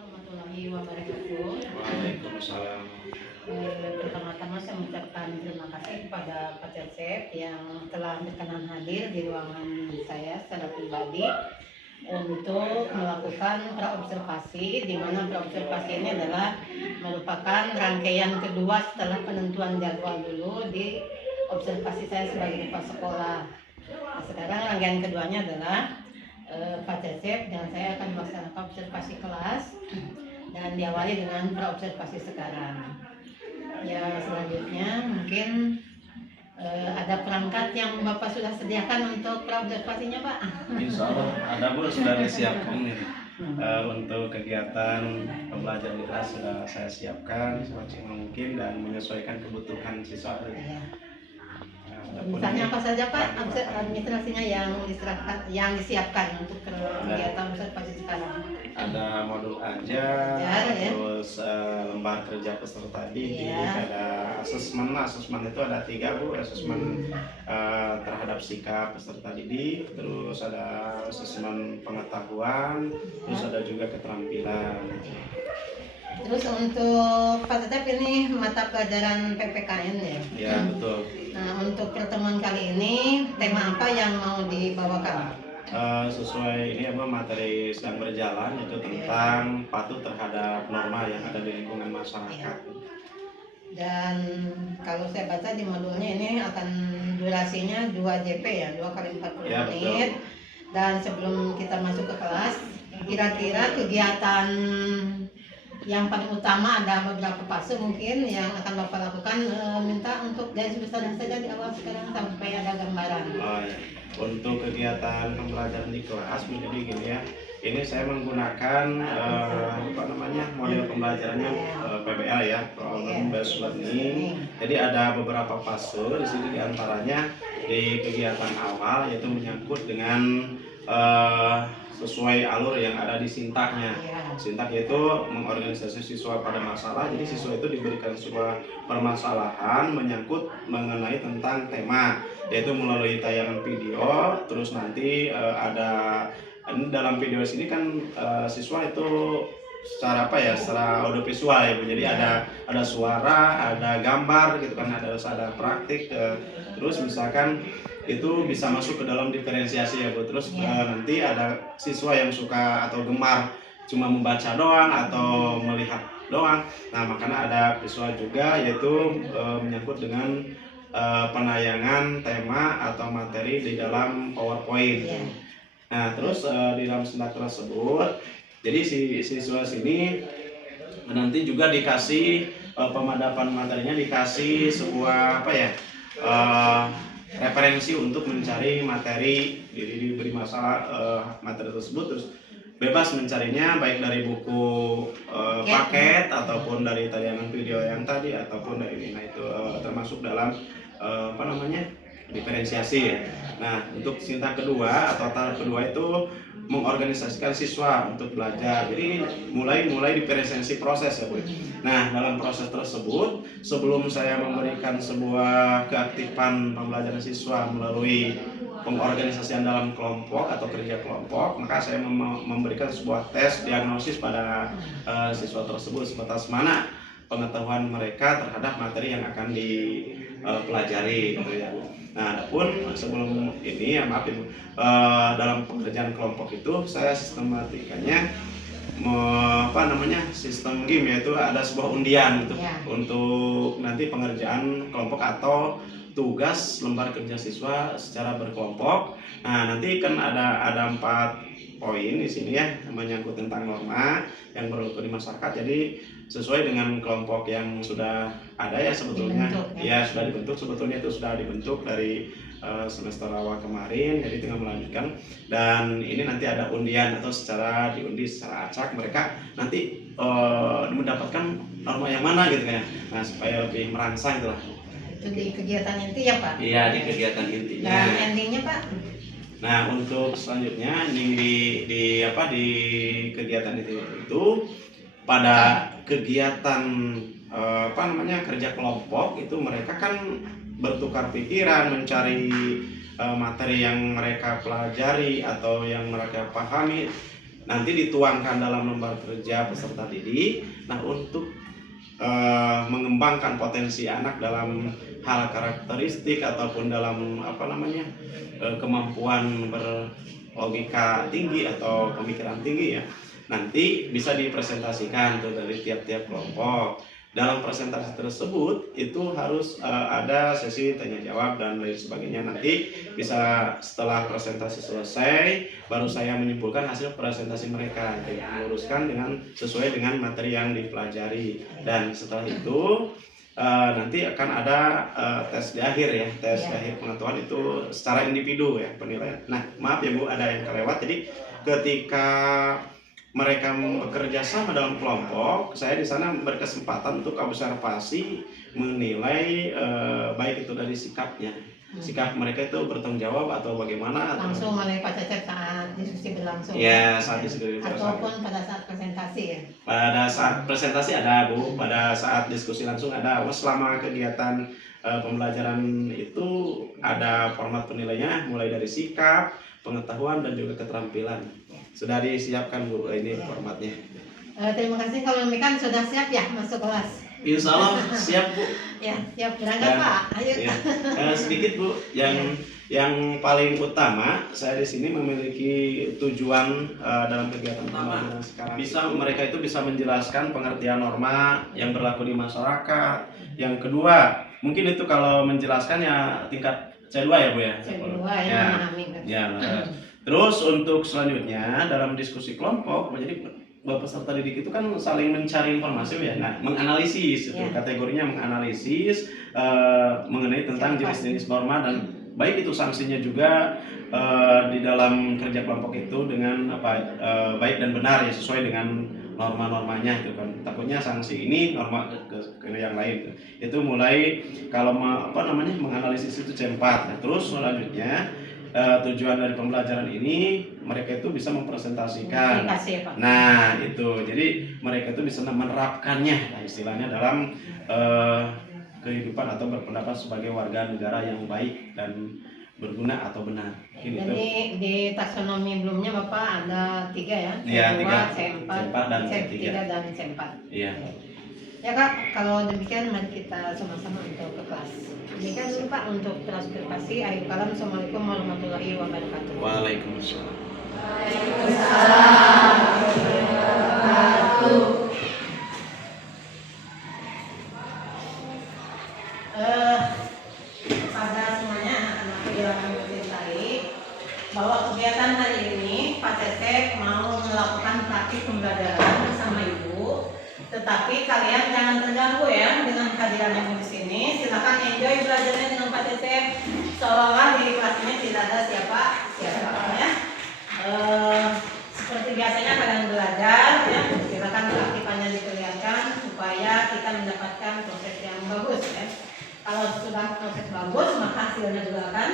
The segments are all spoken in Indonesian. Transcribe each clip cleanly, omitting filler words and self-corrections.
warahmatullahi wabarakatuh. Waalaikumsalam. Pertama-tama saya mengucapkan terima kasih kepada Pak Cecep yang telah berkenan hadir di ruangan saya secara pribadi untuk melakukan praobservasi, di mana praobservasi ini adalah merupakan rangkaian kedua setelah penentuan jadwal dulu di observasi saya sebagai kepala sekolah. Nah, sekarang rangkaian keduanya adalah Pak Cecep dan saya akan melaksanakan observasi kelas dan diawali dengan praobservasi sekarang. Ya, selanjutnya mungkin ada perangkat yang Bapak sudah sediakan untuk praobservasinya, Pak. Insya Allah ada Bu, sudah disiapkan nih. Untuk kegiatan pembelajaran di kelas sudah saya siapkan semaksimal mungkin dan menyesuaikan kebutuhan siswa. Ya. Adapun Misalnya apa saja Pak ini, administrasinya yang disiapkan untuk kegiatan observasi sekarang? ada modul ajar, Ya. terus lembar kerja peserta didik, Ya. ada asesmen. Asesmen itu ada 3 Bu, asesmen terhadap sikap peserta didik, terus ada asesmen pengetahuan, terus ada juga keterampilan. Terus untuk Pak Tetep ini mata pelajaran PPKN ya? Ya betul. Nah, untuk pertemuan kali ini tema apa yang mau dibawakan? Sesuai ini apa materi sedang berjalan, itu tentang patuh terhadap norma yang ada di lingkungan masyarakat. Dan kalau saya baca di modulnya ini akan durasinya 2 JP ya, 2 kali 40 Ya, menit. betul. Dan sebelum kita masuk ke kelas, kira-kira kegiatan yang paling utama ada beberapa fase mungkin yang akan Bapak lakukan. Minta untuk garis besarnya saja di awal sekarang sampai ada gambaran. Oh, ya. Untuk kegiatan pembelajaran di kelas menjadi gini ya. Ini saya menggunakan model pembelajarannya PBL ya, Problem Based Learning. Jadi ada beberapa fase di sini, diantaranya di kegiatan awal yaitu menyangkut dengan sesuai alur yang ada di sintaknya. Sintak yaitu mengorganisasi siswa pada masalah. Jadi siswa itu diberikan sebuah permasalahan menyangkut mengenai tentang tema, yaitu melalui tayangan video. Terus nanti ada dalam video sini kan siswa itu secara secara audiovisual ya Bu. Jadi ada suara, ada gambar gitu kan, ada praktik. Terus misalkan itu bisa masuk ke dalam diferensiasi ya Bu. Terus nanti ada siswa yang suka atau gemar cuma membaca doang atau melihat doang. Nah, makanya ada visual juga, yaitu menyangkut dengan penayangan tema atau materi di dalam PowerPoint. Nah, terus di dalam slide tersebut, jadi si siswa sini nanti juga dikasih pemadapan materinya, dikasih sebuah referensi untuk mencari materi, diberi masalah materi tersebut, terus bebas mencarinya baik dari buku paket ataupun dari tayangan video yang tadi ataupun dari ini. Nah, itu termasuk dalam diferensiasi ya. Nah, untuk sintak kedua atau tahap kedua itu mengorganisasikan siswa untuk belajar. Jadi mulai diferensiasi proses ya Bu. Nah, dalam proses tersebut sebelum saya memberikan sebuah keaktifan pembelajaran siswa melalui pengorganisasian dalam kelompok atau kerja kelompok, maka saya memberikan sebuah tes diagnosis pada siswa tersebut sebatas mana pengetahuan mereka terhadap materi yang akan dipelajari gitu ya Bu. Nah, adapun sebelum ini ya maaf Ibu, dalam pekerjaan kelompok itu saya sistematikanya sistem game, yaitu ada sebuah undian untuk nanti pengerjaan kelompok atau tugas lembar kerja siswa secara berkelompok. Nah, nanti kan ada 4 poin di sini ya, menyangkut tentang norma yang berlaku di masyarakat. Jadi sesuai dengan kelompok yang sudah ada ya sebetulnya sudah dibentuk, sebetulnya itu sudah dibentuk dari semester awal kemarin, jadi tinggal melanjutkan. Dan ini nanti ada undian atau secara diundi secara acak, mereka nanti mendapatkan norma yang mana gitu kan. Nah, supaya lebih merangsang gitu lah. Itu di kegiatan inti ya Pak? Iya, di kegiatan intinya. Dan endingnya Pak? Nah, untuk selanjutnya di kegiatan itu pada kegiatan kerja kelompok itu mereka kan bertukar pikiran, mencari materi yang mereka pelajari atau yang mereka pahami. nanti dituangkan dalam lembar kerja peserta didik. Nah, untuk mengembangkan potensi anak dalam hal karakteristik ataupun dalam kemampuan berlogika tinggi atau pemikiran tinggi ya, nanti bisa dipresentasikan tuh dari tiap-tiap kelompok. Dalam presentasi tersebut itu harus ada sesi tanya jawab dan lain sebagainya. Nanti bisa setelah presentasi selesai baru saya menyimpulkan hasil presentasi mereka, meluruskan sesuai dengan materi yang dipelajari. Dan setelah itu nanti akan ada tes di akhir ya, tes di akhir pengetahuan itu secara individu ya penilaian. Nah, maaf ya Bu, ada yang kelewat. Jadi ketika mereka bekerja sama dalam kelompok, saya di sana berkesempatan untuk observasi menilai baik itu dari sikapnya, sikap mereka itu bertanggung jawab atau bagaimana, langsung oleh Pak Cecep saat diskusi berlangsung ya, saat diskusi ataupun pada saat presentasi ya. Pada saat presentasi ada Bu, pada saat diskusi langsung ada. Selama kegiatan pembelajaran itu ada format penilaiannya mulai dari sikap, pengetahuan dan juga keterampilan. Sudah disiapkan Bu ini formatnya. Terima kasih, kalau demikian sudah siap ya masuk kelas. Insya Allah siap Bu. Ya, siap berangkat Pak. Ayo. Ya, sedikit Bu, yang paling utama saya di sini memiliki tujuan dalam kegiatan pembelajaran sekarang. Mereka itu bisa menjelaskan pengertian norma yang berlaku di masyarakat. Yang kedua, mungkin itu kalau menjelaskan ya tingkat C2 ya Bu ya. C2 ya, memahami. Ya. Terus untuk selanjutnya dalam diskusi kelompok, jadi peserta didik itu kan saling mencari informasi ya, nah menganalisis itu kategorinya, menganalisis mengenai tentang jenis-jenis norma dan baik itu sanksinya juga di dalam kerja kelompok itu dengan baik dan benar ya, sesuai dengan norma-normanya itu kan. Takutnya sanksi ini norma ke yang lain itu mulai kalau menganalisis itu C4. Nah, terus selanjutnya tujuan dari pembelajaran ini mereka itu bisa mempresentasikan. Nah itu, jadi mereka itu bisa menerapkannya, nah, istilahnya dalam kehidupan atau berpendapat sebagai warga negara yang baik dan berguna atau benar. Jadi di taksonomi belumnya Bapak ada 3 ya? C2, C4, dan C3 dan C4. Iya. Ya Kak, kalau demikian mari kita sama-sama untuk ke kelas. Demikian dulu Pak untuk kelas privasi. Akhir kalam, Assalamualaikum warahmatullahi wabarakatuh. Waalaikumsalam. Pada semuanya anak-anak yang mencintai bahwa kegiatan hari ini Pak Cecep mau melakukan praktik pembelajaran bersama Ibu. Tetapi kalian jangan terganggu ya dengan kehadiran Ibu di sini. Silakan enjoy belajarnya dengan Pak Cecep. Seolah-olah di kelas ini tidak ada siapa ya. Seperti biasanya kalian belajar ya. Silakan praktikannya diperlihatkan supaya kita mendapatkan proses yang bagus ya. Kalau sudah proses bagus, maka hasilnya juga akan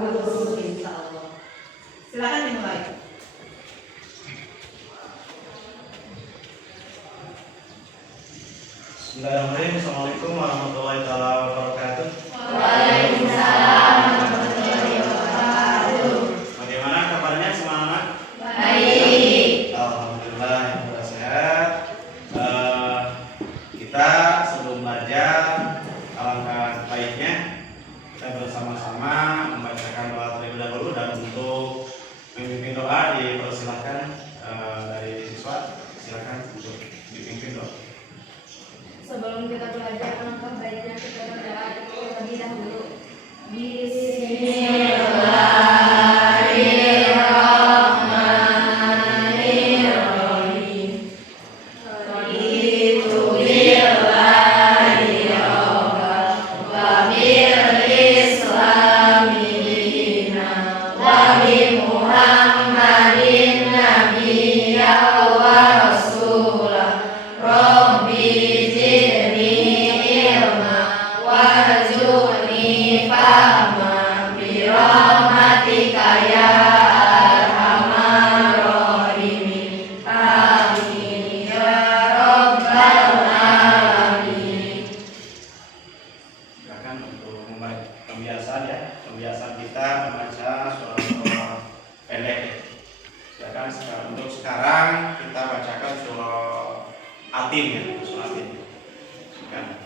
bagus, insya Allah. Silakan dimulai. Bismillahirrahmanirrahim. Assalamualaikum warahmatullahi wabarakatuh. Waalaikumsalam warahmatullahi wabarakatuh. Bagaimana kabarnya semua anak? Baik. Alhamdulillah yang sudah sehat. Kita sebelum belajar, alangkah baiknya kita bersama-sama membacakan doa terlebih dahulu, dan untuk memimpin doa dipersilahkan dari siswa, silakan untuk dipimpin doa. Sebelum kita belajar, alangkah baiknya kita berdoa terlebih dahulu. Bismillahirrahmanirrahim. Raditu billahi rabban wa bil islami dinan wa bi Muhammadin nabiyyan wa rasulah. Rabbi warzuqni fahma birahmatika ya arhamar rahimin. Amin ya rabbal alamin. Silakan untuk membaca pembiasaan ya, pembiasaan kita membaca surah pendek. Ya kan, untuk sekarang kita bacakan surah Atin ya, surah Atin. Kan.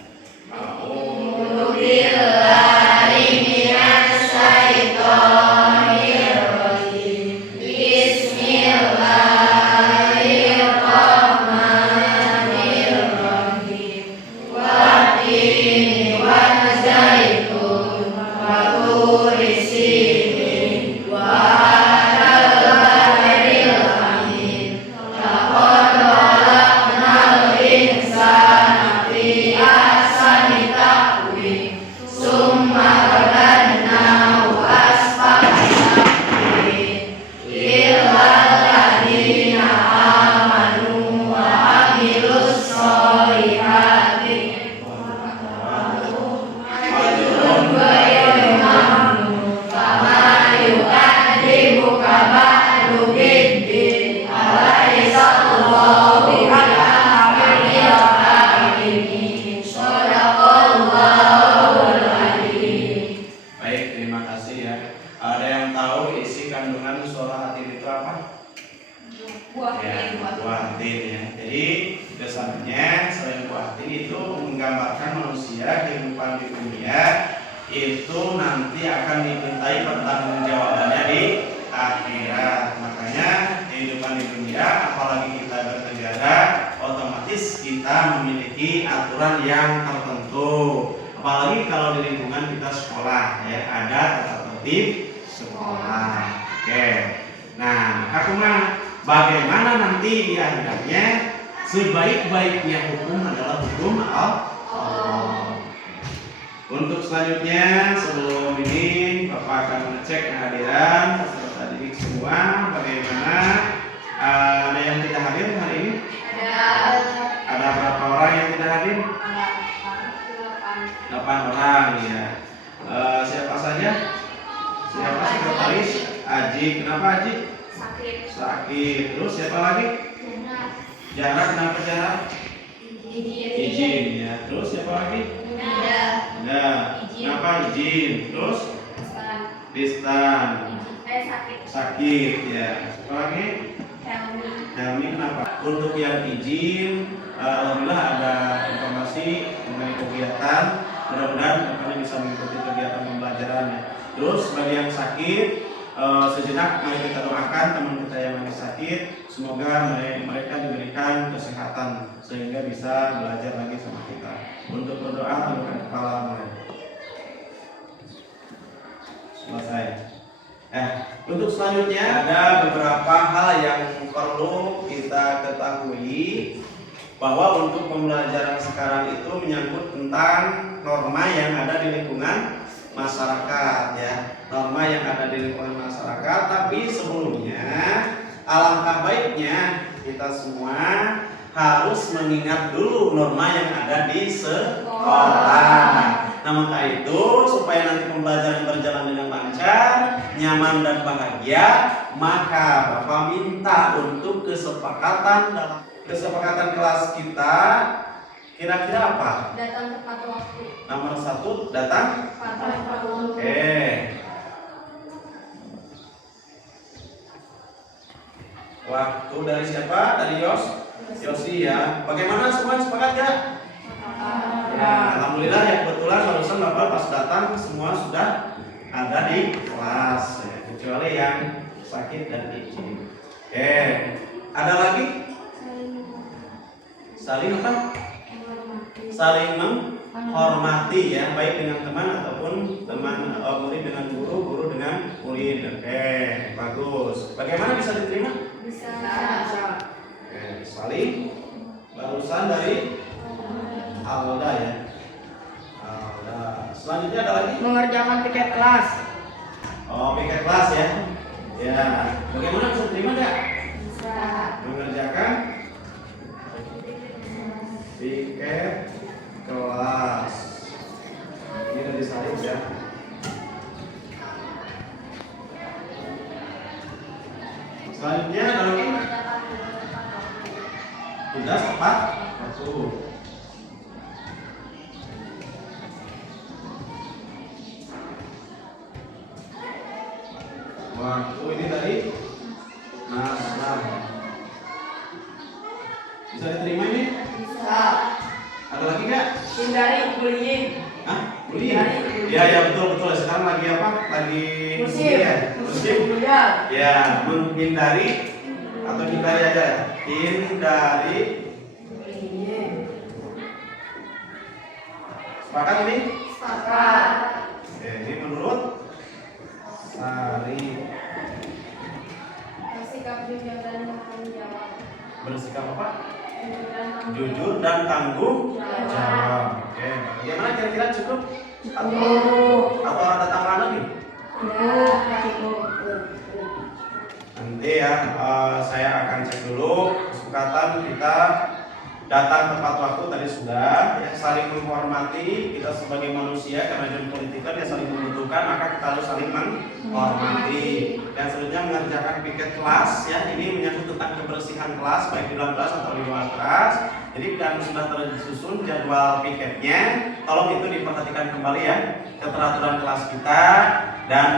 A'udzu billahi minasy syaithanir rajim. Bismillahirrahmanirrahim. Wattini wazzaitun wa turi sinin wa buatin ya. Jadi kesannya selain buatin itu menggambarkan manusia kehidupan di dunia itu nanti akan dimintai pertanggungjawabannya di akhirat. Makanya kehidupan di dunia, apalagi kita bernegara, otomatis kita memiliki aturan yang tertentu. Apalagi kalau di lingkungan kita sekolah ya, ada tata tertib sekolah. Oke. Nah, Kakuma, bagaimana nanti di akhirnya sebaik-baiknya hukum adalah hukum Allah. Untuk selanjutnya, sebelum ini Bapak akan mengecek kehadiran peserta didik semua. Bagaimana, ada yang tidak hadir hari ini? Ada berapa orang yang tidak hadir? 8 orang ya. Siapa saja? Siapa sekretaris? Aji. Kenapa Aji? Sakit. Terus siapa lagi? Jarak. Kenapa Jarak? Izin ya. Terus siapa lagi? Ada. Kenapa izin? Terus? Distan. Sakit ya. Siapa lagi? Helmi. Kenapa? Untuk yang izin, alhamdulillah ada informasi mengenai kegiatan. Mudah-mudahan kalian bisa mengikuti kegiatan pembelajarannya. Terus bagi yang sakit, sejenak mari kita doakan teman kita yang lagi sakit, semoga mereka diberikan kesehatan sehingga bisa belajar lagi sama kita. Untuk berdoa tundukkan kepala mulai. Selesai. Untuk selanjutnya ada beberapa hal yang perlu kita ketahui, bahwa untuk pembelajaran sekarang itu menyangkut tentang norma yang ada di lingkungan masyarakat ya, norma yang ada di lingkungan masyarakat. Tapi sebelumnya alangkah baiknya kita semua harus mengingat dulu norma yang ada di sekolah. Nah, maka itu supaya nanti pembelajaran berjalan dengan lancar, nyaman dan bahagia, maka Bapak minta untuk kesepakatan dalam kesepakatan kelas kita kira-kira apa? Datang tepat waktu. Nomor 1, datang Tepat waktu. Oke. Waktu dari siapa? Dari Yosi ya. Bagaimana semua, sepakat ya? Ya, alhamdulillah ya, kebetulan barusan Bapak pas datang semua sudah ada di kelas ya, kecuali yang sakit dan izin. Oke. Ada lagi? Saling apa? Saling menghormati ya, baik dengan teman ataupun teman murid dengan guru, guru dengan murid. Oke, bagus. Bagaimana bisa diterima? Bisa. Oke, saling. Barusan dari Alda ya. Alda. Selanjutnya ada lagi? Mengerjakan piket kelas. Oh, piket kelas ya. Ya. Bagaimana bisa diterima enggak? Bisa. Mengerjakan piket kelas. Ini udah disalib ya. Selanjutnya ada lagi? Tugas tepat waktu. Waktu ini tadi Mas Bisa diterima ini? Bisa. Ada lagi nggak? Hindari bullying. Hah? Bullying? Iya ya betul betul. Sekarang lagi apa? Lagi Musim. ya? Musim. Ya, menghindari atau hindari aja. Hindari. Sepakat ini? Sepakat. Oke, ini menurut Sari. Bersikap jujur dan tanggung jawab. Bersikap apa? Jujur dan tanggung Jujur dan tanggung jawab. Oke, bagaimana kira-kira cukup? Atau ada tambahan lagi? Nanti ya, saya akan cek dulu kesepakatan kita datang tepat waktu tadi sudah ya, saling menghormati kita sebagai manusia karena dunia politik kan ya saling membutuhkan, maka kita harus saling menghormati. Dan selanjutnya mengerjakan piket kelas ya, ini menyangkut tentang kebersihan kelas baik di dalam kelas atau di luar kelas. Jadi kan sudah tersusun jadwal piketnya, tolong itu diperhatikan kembali ya, keteraturan kelas kita. Dan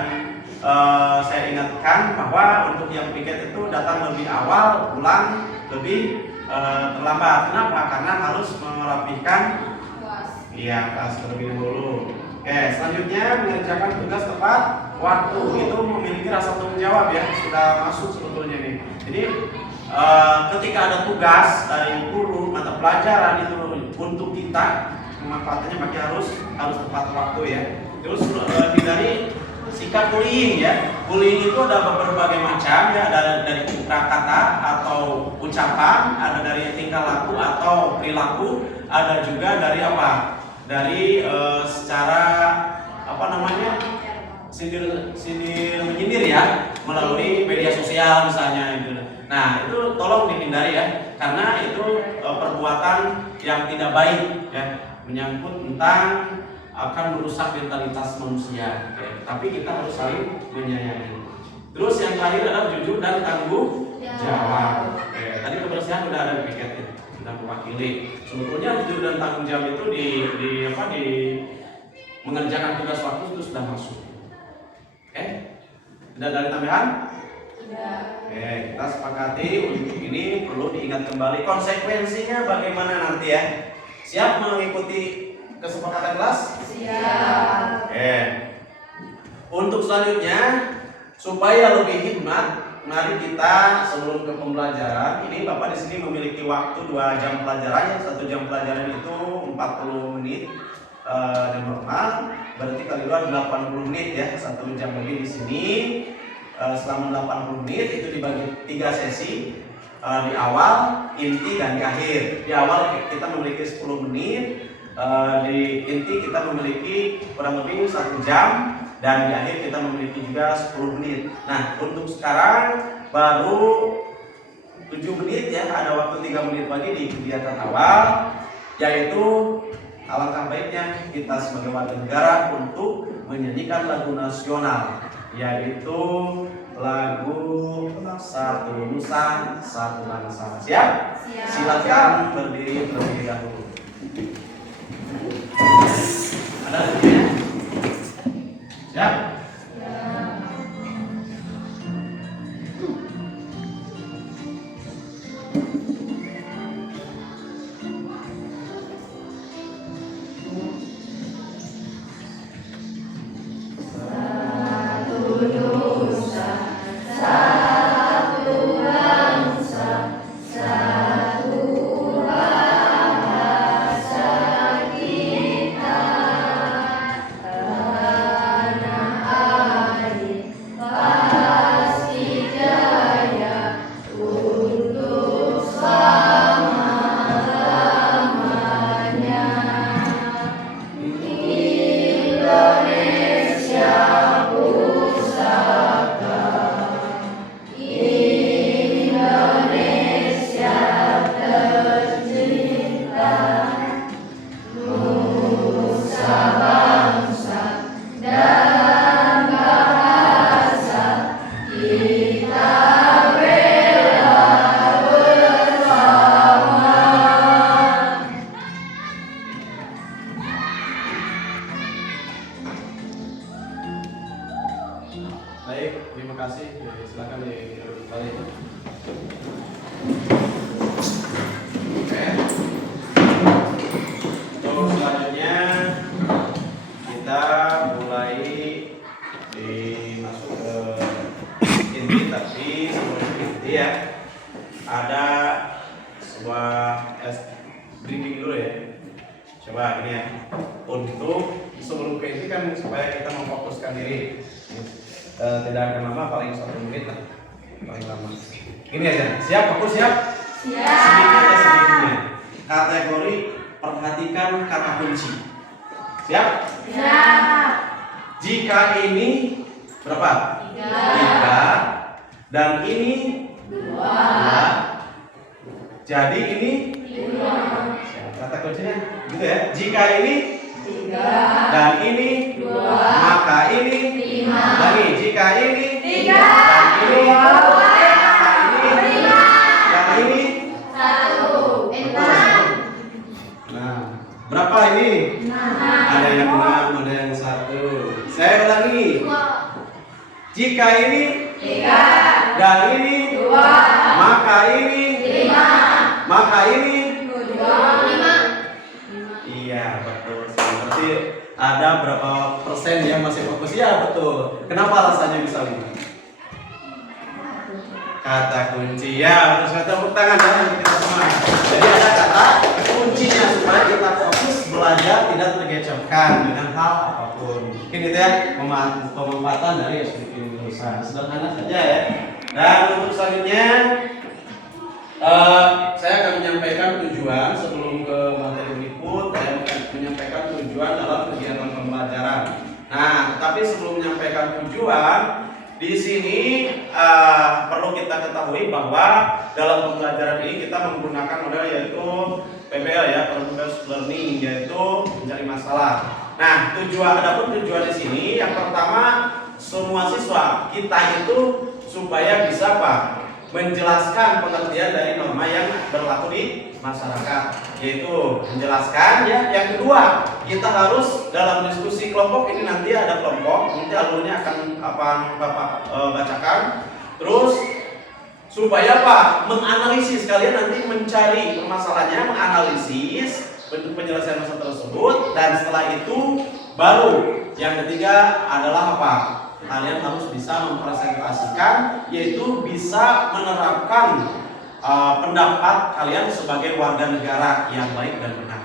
saya ingatkan bahwa untuk yang piket itu datang lebih awal, pulang lebih terlambat. Kenapa? Karena harus merapikan kelas terlebih dahulu. Oke, selanjutnya mengerjakan tugas tepat waktu. Itu memiliki rasa tanggung jawab ya, sudah masuk sebetulnya nih. Jadi ketika ada tugas dari guru mata pelajaran itu untuk kita pemanfaatannya pakai harus tepat waktu ya. Terus hindari sikap bullying ya. Bullying itu ada berbagai macam ya, ada dari kata atau ucapan, ada dari tingkah laku atau perilaku, ada juga dari apa? Dari secara apa namanya? sindir menyindir ya, melalui media sosial misalnya gitu. Nah, itu tolong dihindari ya, karena itu perbuatan yang tidak baik ya, menyangkut tentang akan merusak mentalitas manusia. Oke. Tapi kita harus saling menyayangi. Terus yang terakhir adalah jujur dan tanggung jawab. Oke. Tadi kebersihan udah ada di piket ya, sudah mewakili. Sebetulnya jujur dan tanggung jawab itu di mengerjakan tugas waktu itu sudah masuk. Oke. Tidak ada tambahan? Tidak. Oke, kita sepakati untuk ini perlu diingat kembali konsekuensinya bagaimana nanti ya. Siap mengikuti kesepakatan kelas? Siap. Untuk selanjutnya supaya lebih hikmat, mari kita sebelum ke pembelajaran ini Bapak di sini memiliki waktu 2 jam pelajaran. 1 jam pelajaran itu 40 menit jam normal, berarti kali 2 80 menit ya, 1 jam lebih di sini. Selama 80 menit itu dibagi 3 sesi. Di awal, inti, dan di akhir. Di awal kita memiliki 10 menit. Di inti kita memiliki kurang lebih 1 jam, dan di akhir kita memiliki juga 10 menit. Nah, untuk sekarang baru 7 menit ya, ada waktu 3 menit lagi di kegiatan awal, yaitu alangkah baiknya kita sebagai warga negara untuk menyanyikan lagu nasional, yaitu lagu Satu Nusa Satu Bangsa. Siap? Silakan berdiri terlebih dahulu. Ada lagi ya? Siap? Baik, terima kasih. Silakan dibalik. Oke. Terus selanjutnya kita mulai masuk ke inti, tapi sebelum inti ya ada sebuah briefing dulu ya. Coba ini ya, untuk sebelum ke inti kan supaya kita memfokuskan diri, tidak akan lama, paling 1 menit lah paling lama. Ini aja, siap? Fokus siap? Siap. Sedikit ya sedikitnya. Kategori perhatikan kata kunci. Siap? Siap. Jika ini berapa? 3 dan ini 2. Jadi ini 5. kata kuncinya gitu ya. Jika ini 3 dan ini 2 maka ini 5. lagi. Jika ini 3 dan ini 2 maka ini 5. dan ini 1. Nah, berapa ini? Ada yang 6, ada yang 1. Saya ulangi. Jika ini 3 dan ini 2 maka ini 5. maka ini 5. iya betul. Berarti ada berapa persen yang masih fokus? Ya betul. Kenapa alasannya bisa 5? Kata kunci ya. Terus saya tepuk tangan ya kita semua. Jadi ada kata kuncinya supaya kita fokus belajar, tidak tergecokkan dengan hal apapun. Mungkin itu ya pemanfaatan dari SPP Indonesia. Sederhana saja ya. Dan untuk selanjutnya saya akan menyampaikan tujuan sebelum ke materi berikut. Saya akan menyampaikan tujuan dalam kegiatan pembelajaran. Nah, tapi sebelum menyampaikan tujuan, di sini perlu kita ketahui bahwa dalam pembelajaran ini kita menggunakan model yaitu PBL ya, Problem-Based Learning, yaitu mencari masalah. Nah, adapun tujuan di sini yang pertama, semua siswa kita itu supaya bisa apa? Menjelaskan pengertian dari norma yang berlaku di masyarakat, yaitu menjelaskan ya. Yang kedua, kita harus dalam diskusi kelompok ini, nanti ada kelompok, nanti alurnya akan Bapak bacakan. Terus supaya apa? Menganalisis, kalian nanti mencari permasalahannya, menganalisis bentuk penyelesaian masalah tersebut, dan setelah itu baru yang ketiga adalah apa? Kalian harus bisa mempresentasikan, yaitu bisa menerapkan pendapat kalian sebagai warga negara yang baik dan benar.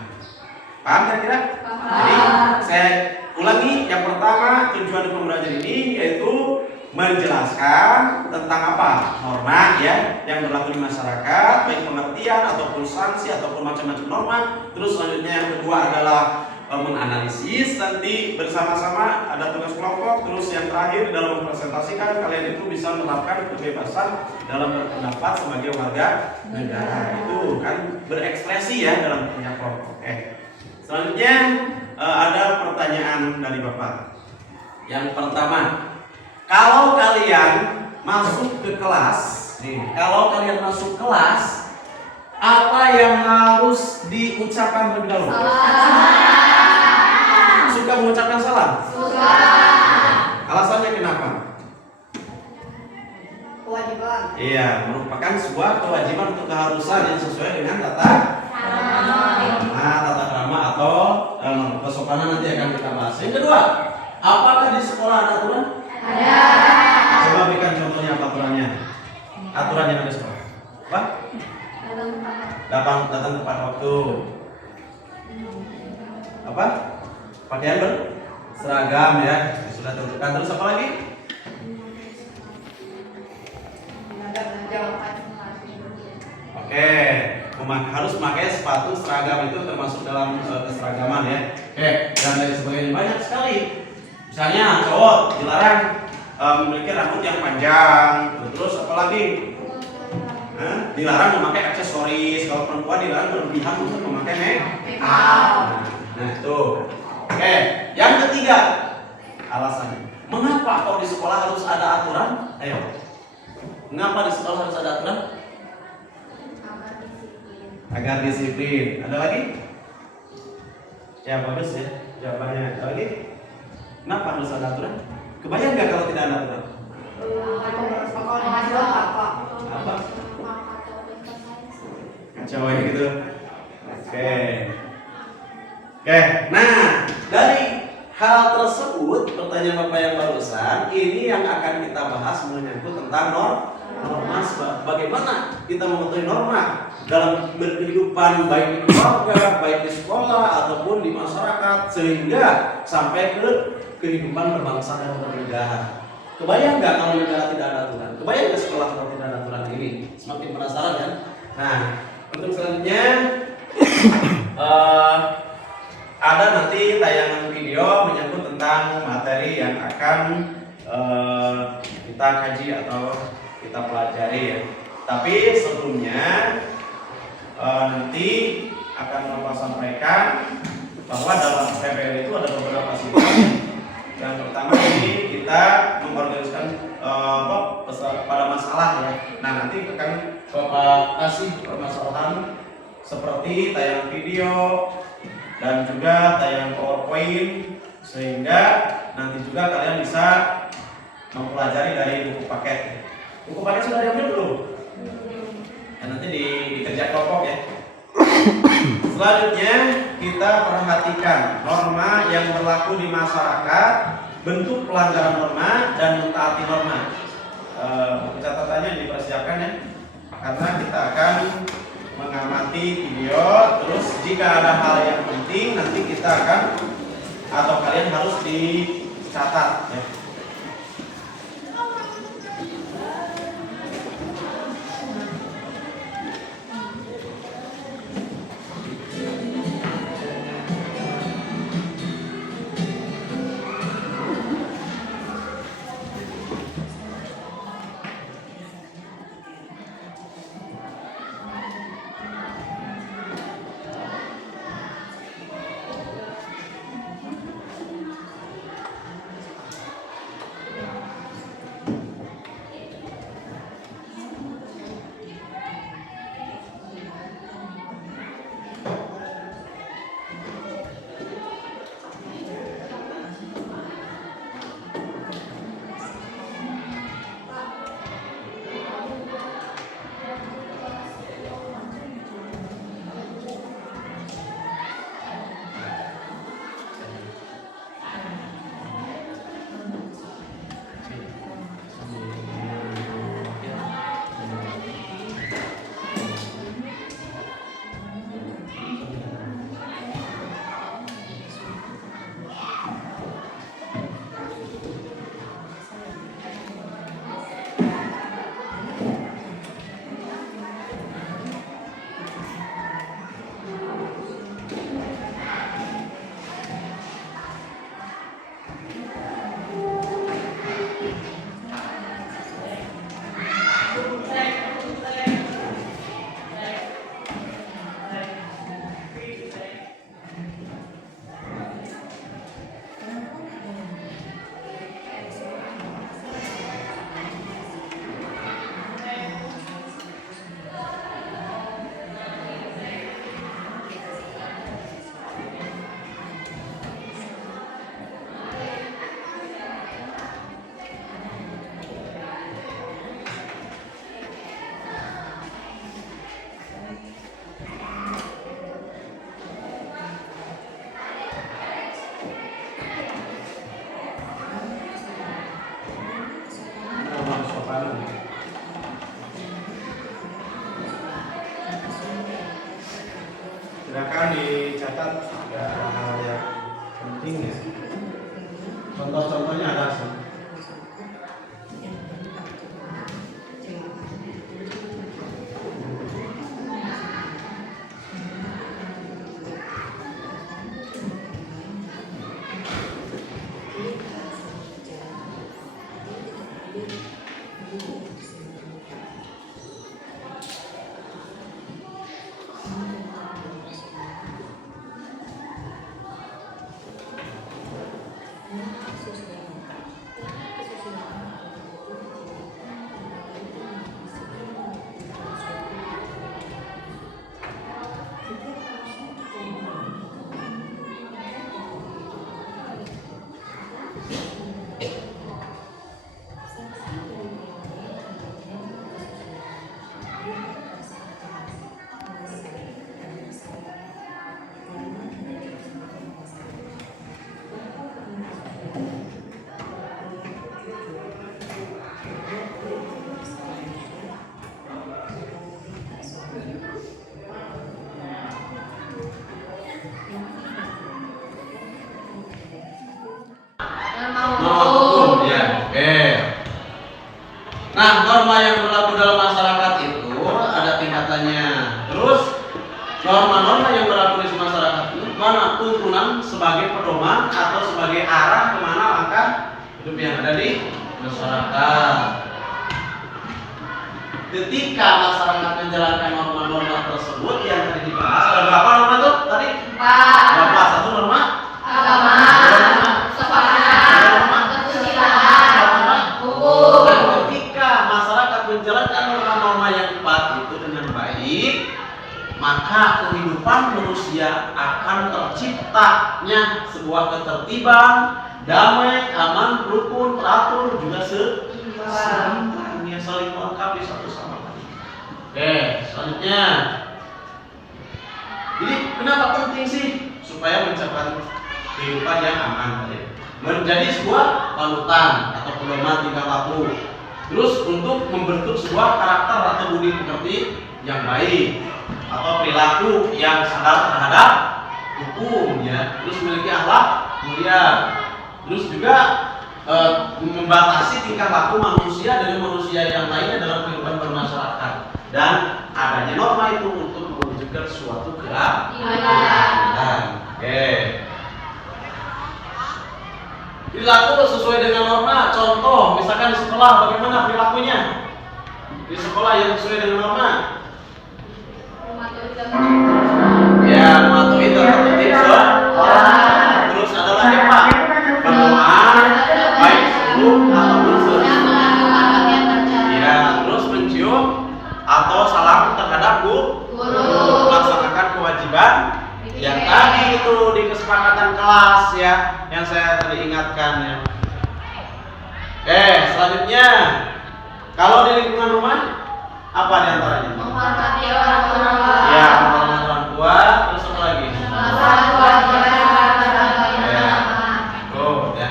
Paham kira-kira? Jadi saya ulangi, yang pertama tujuan pembelajaran ini yaitu menjelaskan tentang apa? Norma ya yang berlaku di masyarakat, baik pengertian ataupun sanksi ataupun macam-macam norma. Terus selanjutnya yang kedua adalah menganalisis, nanti bersama-sama ada tugas kelompok. Terus yang terakhir dalam mempresentasikan, kalian itu bisa menerapkan kebebasan dalam berpendapat sebagai warga negara, itu kan berekspresi ya dalam punya kelompok. Selanjutnya ada pertanyaan dari Bapak. Yang pertama, kalau kalian masuk ke kelas, apa yang harus diucapkan terlebih dahulu? Suka mengucapkan salam? Suka. Alasannya kenapa? Kewajiban. Iya, merupakan sebuah kewajiban untuk keharusan yang sesuai dengan tata krama atau kesopanan, nanti akan kita bahas. Yang kedua, apakah di sekolah ada aturan? Ada. Coba berikan contohnya apa aturannya? Aturan yang ada di sekolah. Apa? Datang tepat waktu. Apa? Pakaian berseragam ya, sudah tentukan. Terus apa lagi? Oke, harus pakai sepatu seragam, itu termasuk dalam keseragaman ya. Oke, dan lain sebagainya banyak sekali. Misalnya cowok dilarang memiliki rambut yang panjang. Terus apa lagi? Dilarang memakai aksesoris. Kalau perempuan dilarang berlebihan untuk memakai makeup. Nah itu. Oke, yang ketiga, alasannya mengapa kalau di sekolah harus ada aturan? Ayo, mengapa di sekolah harus ada aturan? Agar disiplin. Ada lagi? Ya bagus ya jawabannya. Ada lagi? Kenapa harus ada aturan? Kebayang nggak kalau tidak ada aturan? Apa? Kacau ya gitu. Oke. Oke, nah dari hal tersebut, pertanyaan Bapak yang barusan, ini yang akan kita bahas menyangkut tentang norma. Bagaimana kita mematuhi norma dalam berkehidupan, baik di keluarga, baik di sekolah, ataupun di masyarakat, sehingga sampai ke kehidupan berbangsa dan bernegara. Kebayang nggak kalau negara tidak ada aturan? Kebayang nggak sekolah kalau tidak ada aturan ini? Semakin penasaran kan? Nah, untuk selanjutnya ada nanti tayangan video menyangkut tentang materi yang akan kita kaji atau kita pelajari ya. Tapi sebelumnya nanti akan Bapak sampaikan bahwa dalam PPL itu ada beberapa sifat. Yang pertama ini kita mengorganisasikan pada masalah ya. Nah nanti akan Bapak kasih permasalahan seperti tayangan video dan juga tayangan PowerPoint, sehingga nanti juga kalian bisa mempelajari dari buku paket. Buku paket sudah diambil belum? Ya, nanti dikerja kelompok ya. Selanjutnya kita perhatikan norma yang berlaku di masyarakat, bentuk pelanggaran norma dan mentaati norma. Catatannya dipersiapkan ya, karena kita akan mengamati video. Terus jika ada hal yang penting nanti kita akan atau kalian harus dicatat ya. Silakan dicatat ada hal yang penting ya. Contoh-contohnya ada sih. Nah, norma yang berlaku dalam masyarakat itu ada tingkatannya. Terus norma-norma yang berlaku di masyarakat itu mana tuntunan sebagai pedoman atau sebagai arah kemana langkah hidup yang ada di masyarakat. Ketika masyarakat menjalankan norma-norma tersebut yang tadi dibahas, ada berapa norma tuh tadi? 4. Berapa? Satu norma? Agama, sopan, kesusilaan, hukum. Dan ketika masyarakat menjalankan norma-norma yang 4 itu dengan baik, maka kehidupan manusia akan terciptanya sebuah ketertiban, damai, aman, rukun, teratur, juga seimbang, yang saling melengkapi satu sama lain. Oke, selanjutnya. Jadi kenapa penting sih? Supaya mencapai kehidupan yang aman tadi. Menjadi sebuah panutan atau pedoman tingkah laku. Terus untuk membentuk sebuah karakter atau budi pekerti yang baik atau perilaku yang sadar terhadap hukum ya. Terus memiliki akhlak mulia. Terus juga membatasi tingkah laku manusia dengan manusia yang lainnya dalam kehidupan bermasyarakat. Dan adanya norma itu untuk mewujudkan suatu keadilan. Oke. Perilaku sesuai dengan norma. Contoh, misalkan di sekolah bagaimana perilakunya? Di sekolah yang sesuai dengan norma. Ya, mematuhi tata tertib sekolah. Terus ada lagi apa? Berdoa, baik sebelum ataupun sesudah. Ya, terus mencium atau salam terhadap guru. Melaksanakan kewajiban yang tadi itu di kesepakatan kelas ya, yang saya tadi ingatkan ya. Selanjutnya, kalau di lingkungan rumah apa diantaranya? Menghormati orang tua. Ya, menghormati orang tua. Terus apa lagi? Ya.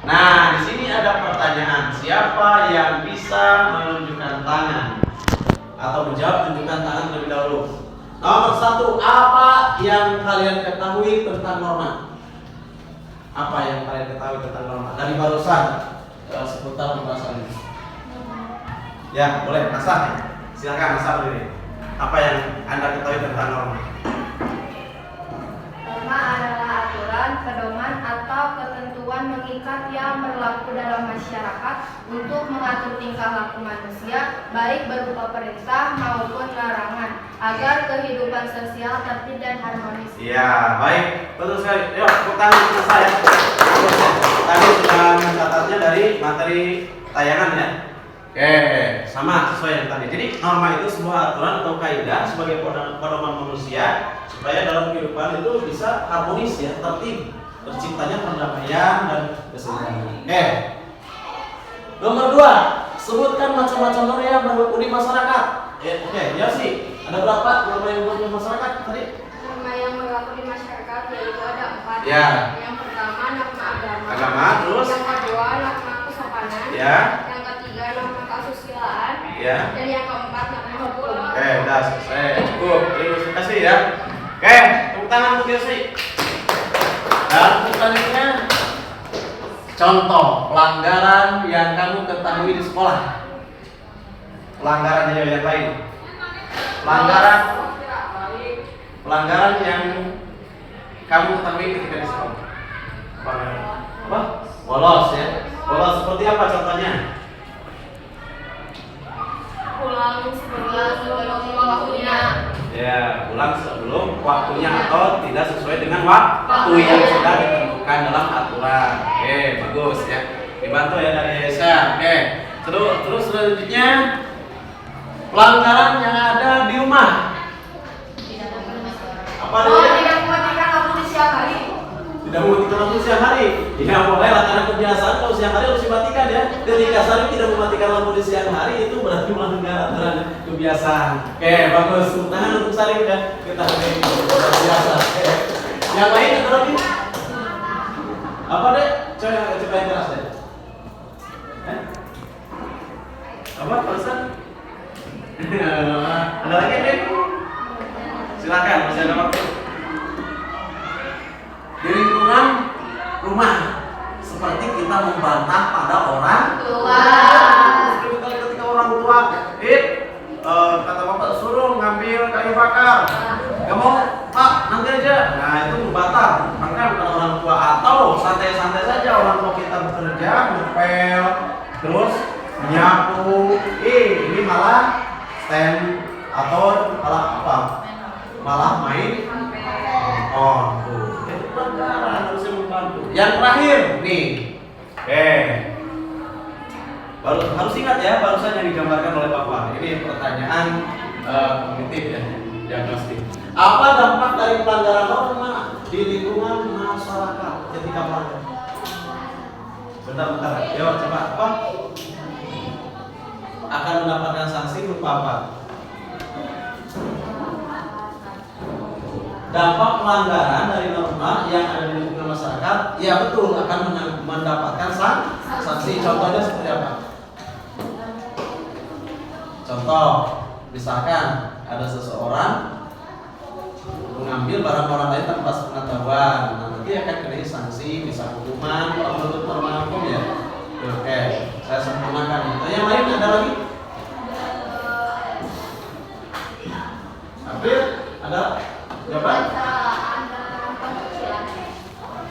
Nah, di sini ada pertanyaan, siapa yang bisa menunjukkan tangan atau menjawab? Tunjukkan tangan terlebih dahulu. Nomor 1, apa yang kalian ketahui tentang norma? Apa yang kalian ketahui tentang norma? Dari barusan seputar pembahasan ini. Ya, boleh Nasar. Silakan Nasar dulu. Apa yang Anda ketahui tentang norma? Norma adalah aturan, pedoman, atau ketentuan mengikat yang berlaku dalam masyarakat untuk mengatur tingkah laku manusia, baik berupa perintah maupun larangan, agar kehidupan sosial tertib dan harmonis. Ya, baik, betul sekali. Yuk, tepuk tangan untuk saya. Tadi sudah mencatatnya dari materi tayangan ya. Oke, sama sesuai yang tadi. Jadi norma itu sebuah aturan atau kaidah sebagai pedoman manusia supaya dalam kehidupan itu bisa harmonis ya, tertib, terciptanya perdamaian dan keseimbangan. Nomor 2, sebutkan macam-macam norma yang berlaku di masyarakat. Ya sih. Ada berapa norma yang berlaku di masyarakat tadi? Norma yang berlaku di masyarakat yaitu ada 4. Ya. Yang pertama norma agama. Agama, terus? Yang kedua norma kesopanan. Ya. Yang ketiga norma kesusilaan. Ya. Dan yang keempat norma hukum. Udah selesai. Cukup. Terima kasih ya. Tepuk tangan untuk Yosi. Dan selanjutnya, contoh pelanggaran yang kamu ketahui di sekolah. Pelanggaran yang lain. Pelanggaran yang kamu ketahui ketika di sekolah. Apa? Bolos ya. Bolos seperti apa contohnya? Pulang sebelum waktunya. Ya, pulang sebelum waktunya atau tidak sesuai dengan waktu yang sudah ditentukan dalam aturan. Oke, bagus ya. Dibantu ya dari Aisyah. Terus selanjutnya, pelanggaran yang ada di rumah. Apa dia? Tidak mematikan lampu di siang hari. Tidak mematikan lampu siang hari. Ya boleh lah, karena kebiasaan kalau siang hari harus dimatikan ya. Ketika Sari tidak mematikan lampu di siang hari itu berarti melanggar aturan kebiasaan. Oke, bagus. Tangan untuk Sari udah kita biasa. Yang lain ada lagi? Apa deh? Coba yang keras deh. Apa pesan? Ada lagi deh? Silakan, masih ada waktu. Di lingkungan rumah, seperti kita membantah pada orang Tua. ketika terus nyapu, ini malah stand atau malah apa? Malah main oh tuh. Itu pelanggaran harusnya membantu. Yang terakhir nih, baru harus ingat ya barusan yang digambarkan oleh Bapak. Ini pertanyaan kognitif ya, diagnostik. Apa dampak dari pelanggaran norma di lingkungan masyarakat ketika melanggar? Bentar, yuk coba apa? Akan mendapatkan sanksi berupa apa? Dampak pelanggaran dari norma yang ada di lingkungan masyarakat, ya betul akan mendapatkan sanksi. Contohnya seperti apa? Contoh, misalkan ada seseorang mengambil barang orang lain tanpa sepengetahuan, nanti akan kena sanksi, bisa hukuman, kalau menurut norma hukum ya. Oke, saya sempurnakan itu. Yang lain ada lagi? Hampir ada? Jawaban?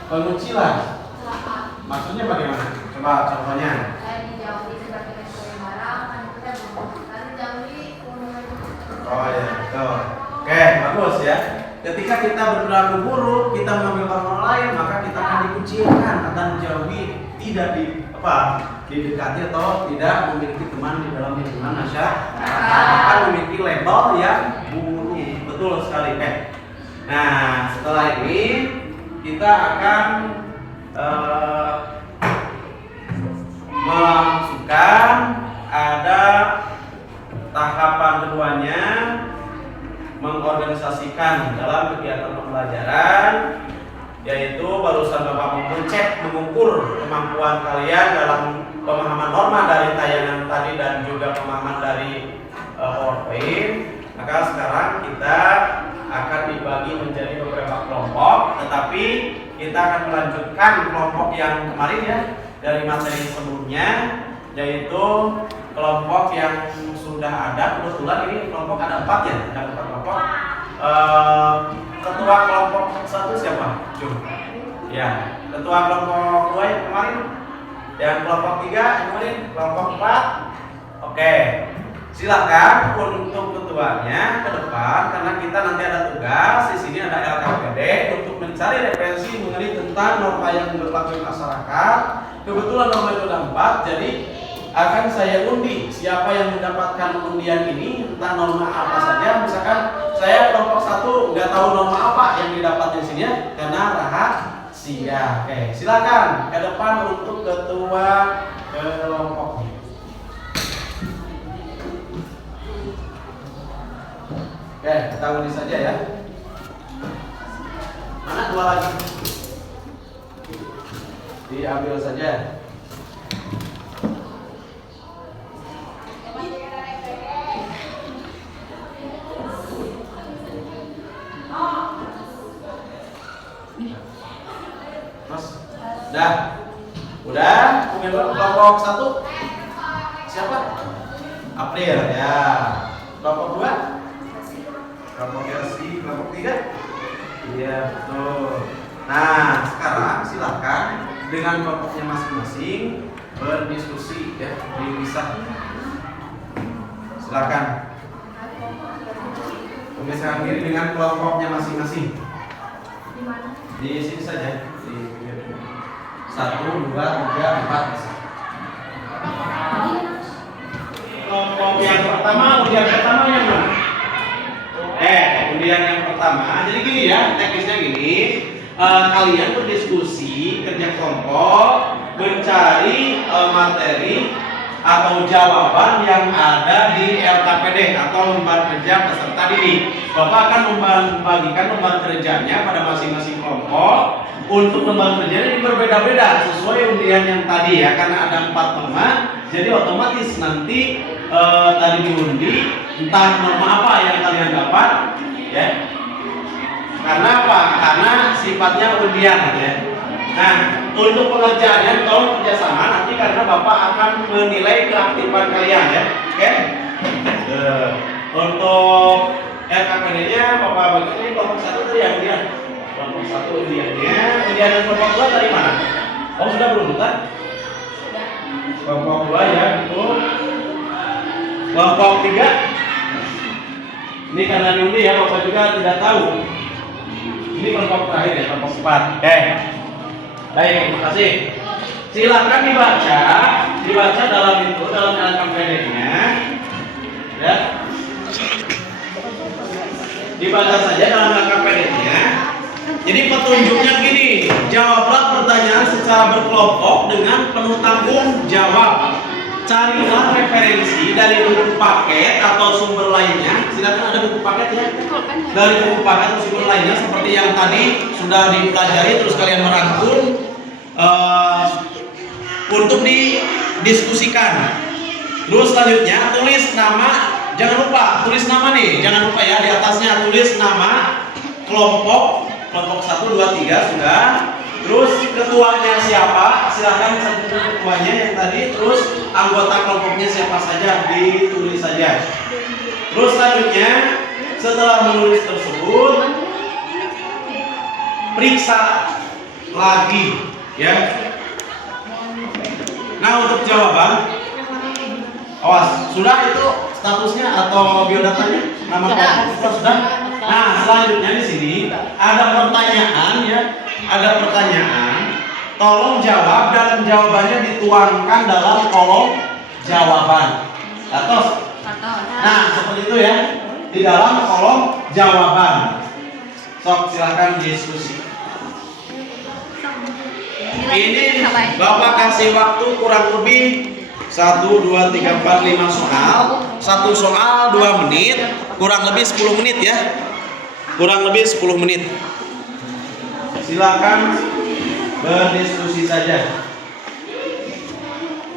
Pengucilan. Maksudnya bagaimana? Coba contohnya. Oh ya, betul. Oke, bagus ya. Ketika kita berperilaku buruk, kita mengambil barang orang lain, maka kita akan dikucilkan, akan dijauhi, tidak didekati atau tidak memiliki teman di dalam lingkungan masyarakat, akan memiliki label yang buruk. Betul sekali, Nah, setelah ini kita akan melangsungkan ada tahapan keduanya, mengorganisasikan dalam kegiatan pembelajaran, yaitu barusan Bapak mengukur kemampuan kalian dalam pemahaman norma dari tayangan tadi dan juga pemahaman dari PowerPoint. Maka sekarang kita akan dibagi menjadi beberapa kelompok, tetapi kita akan melanjutkan kelompok yang kemarin ya dari materi sebelumnya, yaitu kelompok yang sudah ada. Kebetulan ini kelompok ada 4 ya, ada 4 kelompok. Ketua kelompok 1 siapa? Jum. Ya, ketua kelompok 2 yang kemarin, yang kelompok 3 yang kemarin, kelompok 4. Oke, silakan untuk ketuanya ke depan karena kita nanti ada tugas. Di sini ada LKPD untuk mencari referensi mengenai tentang norma yang berlaku di masyarakat. Kebetulan norma itu ada 4, jadi akan saya undi siapa yang mendapatkan undian ini tentang norma apa saja. Misalkan saya kelompok 1 nggak tahu norma apa yang didapat di sini ya, karena rahasia. Oke, silakan ke depan untuk ketua kelompok. Oke, kita undi saja ya. Mana 2 lagi? Diambil saja. Udah, kelompok 1 siapa? April ya. Kelompok 2 kelompok Elsi, kelompok 3 iya betul. Nah sekarang silakan dengan kelompoknya masing-masing berdiskusi ya, dipisah. Silakan memisahkan diri dengan kelompoknya masing-masing. Di sini saja. 1, 2, 3, 4. Kelompok yang pertama, undian pertama yang mana? Undian yang pertama. Jadi gini ya, teknisnya gini. Kalian berdiskusi, kerja kelompok, mencari materi atau jawaban yang ada di LKPD atau lembar kerja peserta didik. Bapak akan membagikan lembar kerjanya pada masing-masing kelompok. Untuk lembar kerjanya ini berbeda-beda sesuai undian yang tadi ya, karena ada 4 norma. Jadi otomatis nanti tadi diundi entah norma apa yang kalian dapat ya. Karena apa? Karena sifatnya undian ya. Nah, untuk pengerjaannya tolong kerjasama nanti karena Bapak akan menilai keaktifan kalian ya. Oke? Untuk LKPD-nya Bapak bagi ini kelompok 1 tadi yang undian. Kelompok 1 undiannya. Undian yang kelompok 2 dari mana? Oh sudah belum kan? Sudah. Kelompok 2 ya, itu. Kelompok 3. Ini karena diundi ya, Bapak juga tidak tahu. Ini kelompok terakhir ya, kelompok 4. Baik, terima kasih. Silakan dibaca dalam naskah pendeknya. Ya. Dibaca saja dalam naskah pendeknya. Jadi petunjuknya gini, jawablah pertanyaan secara berkelompok dengan penuh tanggung jawab. Carilah referensi dari buku paket atau sumber lainnya. Silakan, ada buku paket ya. Dari buku paket atau sumber lainnya seperti yang tadi sudah dipelajari, terus kalian merangkum untuk didiskusikan. Terus selanjutnya tulis nama, jangan lupa tulis nama nih, jangan lupa ya, di atasnya tulis nama kelompok 1, 2, 3 sudah. Terus ketuanya siapa? Silakan satukan ketuanya yang tadi. Terus anggota kelompoknya siapa saja, ditulis saja. Terus selanjutnya setelah menulis tersebut, periksa lagi ya. Nah, untuk jawaban, awas, sudah itu statusnya atau biodatanya? Nama kelompok sudah? Nah, selanjutnya di sini ada pertanyaan ya. Ada pertanyaan, tolong jawab dan jawabannya dituangkan dalam kolom jawaban. Atos. Nah, seperti itu ya, di dalam kolom jawaban. Sok, silakan diskusi. Ini Bapak kasih waktu kurang lebih 1, 2, 3, 4, 5 soal. Satu soal 2 menit, kurang lebih 10 menit ya. Kurang lebih 10 menit. Silakan berdiskusi saja.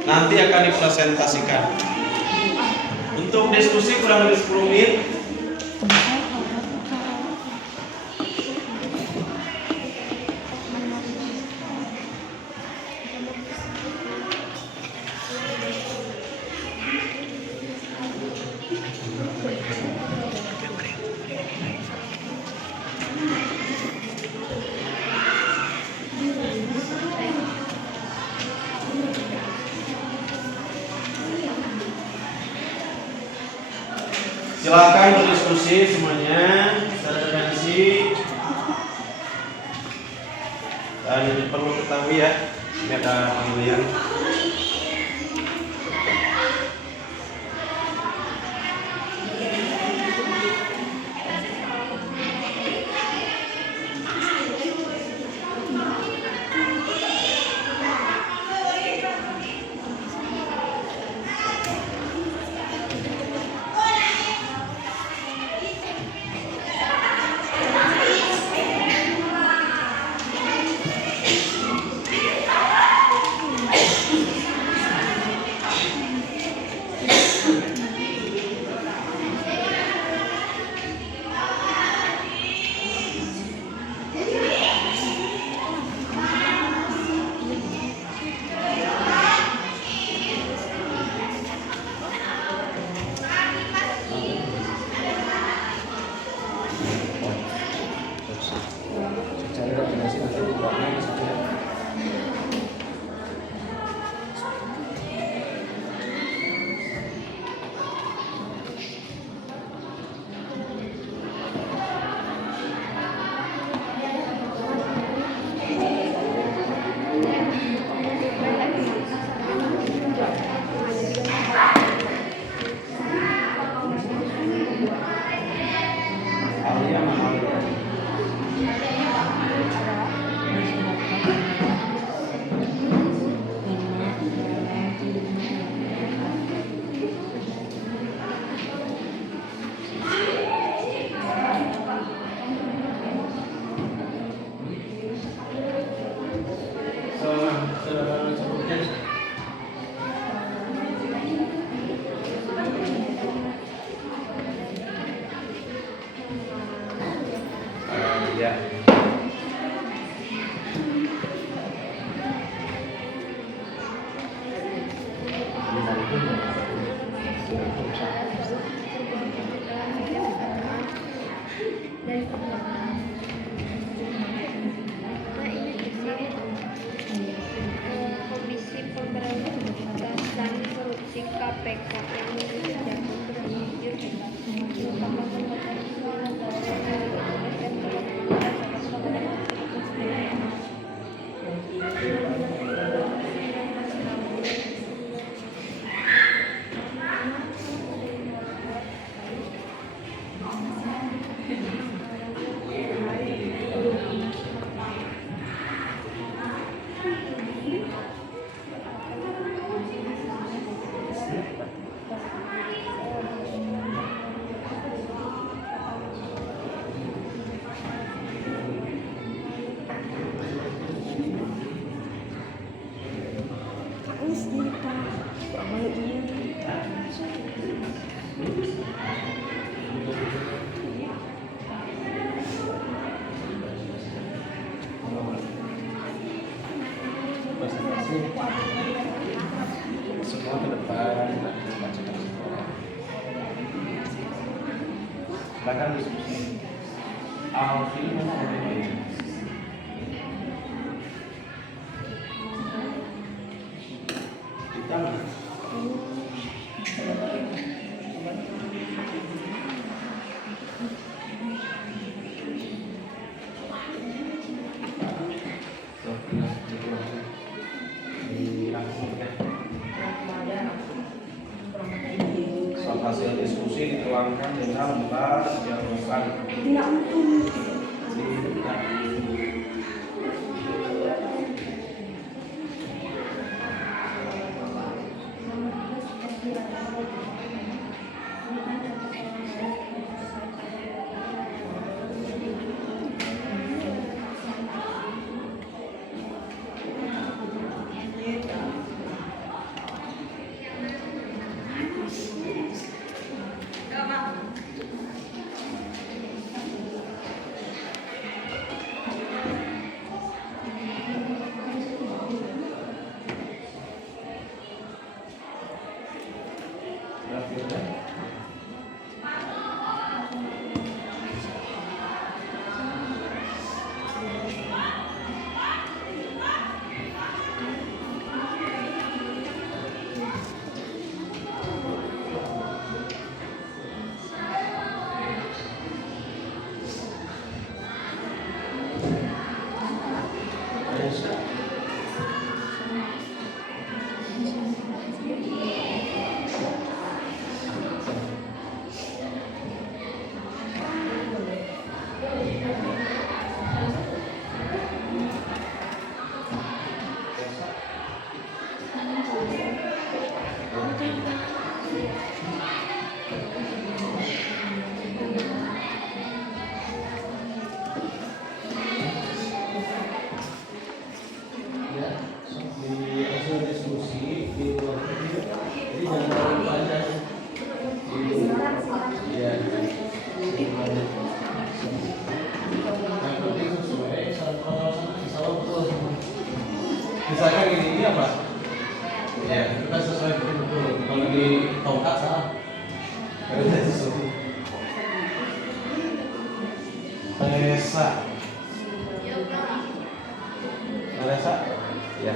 Nanti akan dipresentasikan. Untuk diskusi kurang lebih 10 menit. Silakan berdiskusi semuanya, intervensi. Dan ini perlu ketahui ya, ini ada pemilihan. PKN Jatim berwujud mengutamakan semua ke depan. Silakan diskusi. Alfi mana ada ini? Kita soal hasil diskusi dituangkan dengan jawaban. Misalkan ini apa? Ya, kita sesuai betul. Kalau di tongkat salah. Kalau di sesuai. Teresa. Teresa. Ya.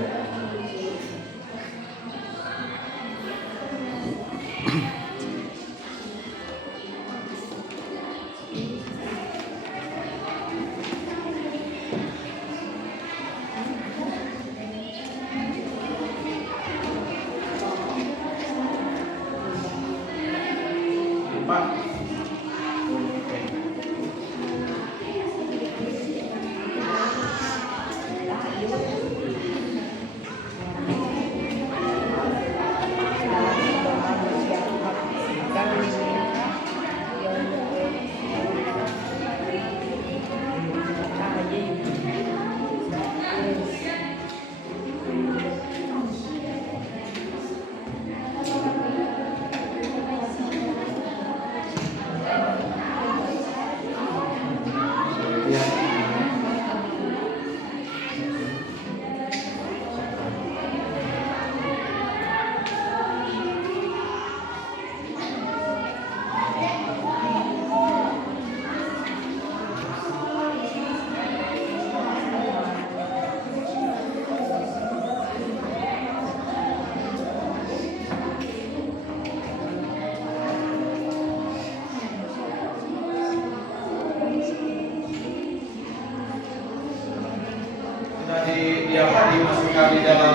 Pak. dicantumkan di dalam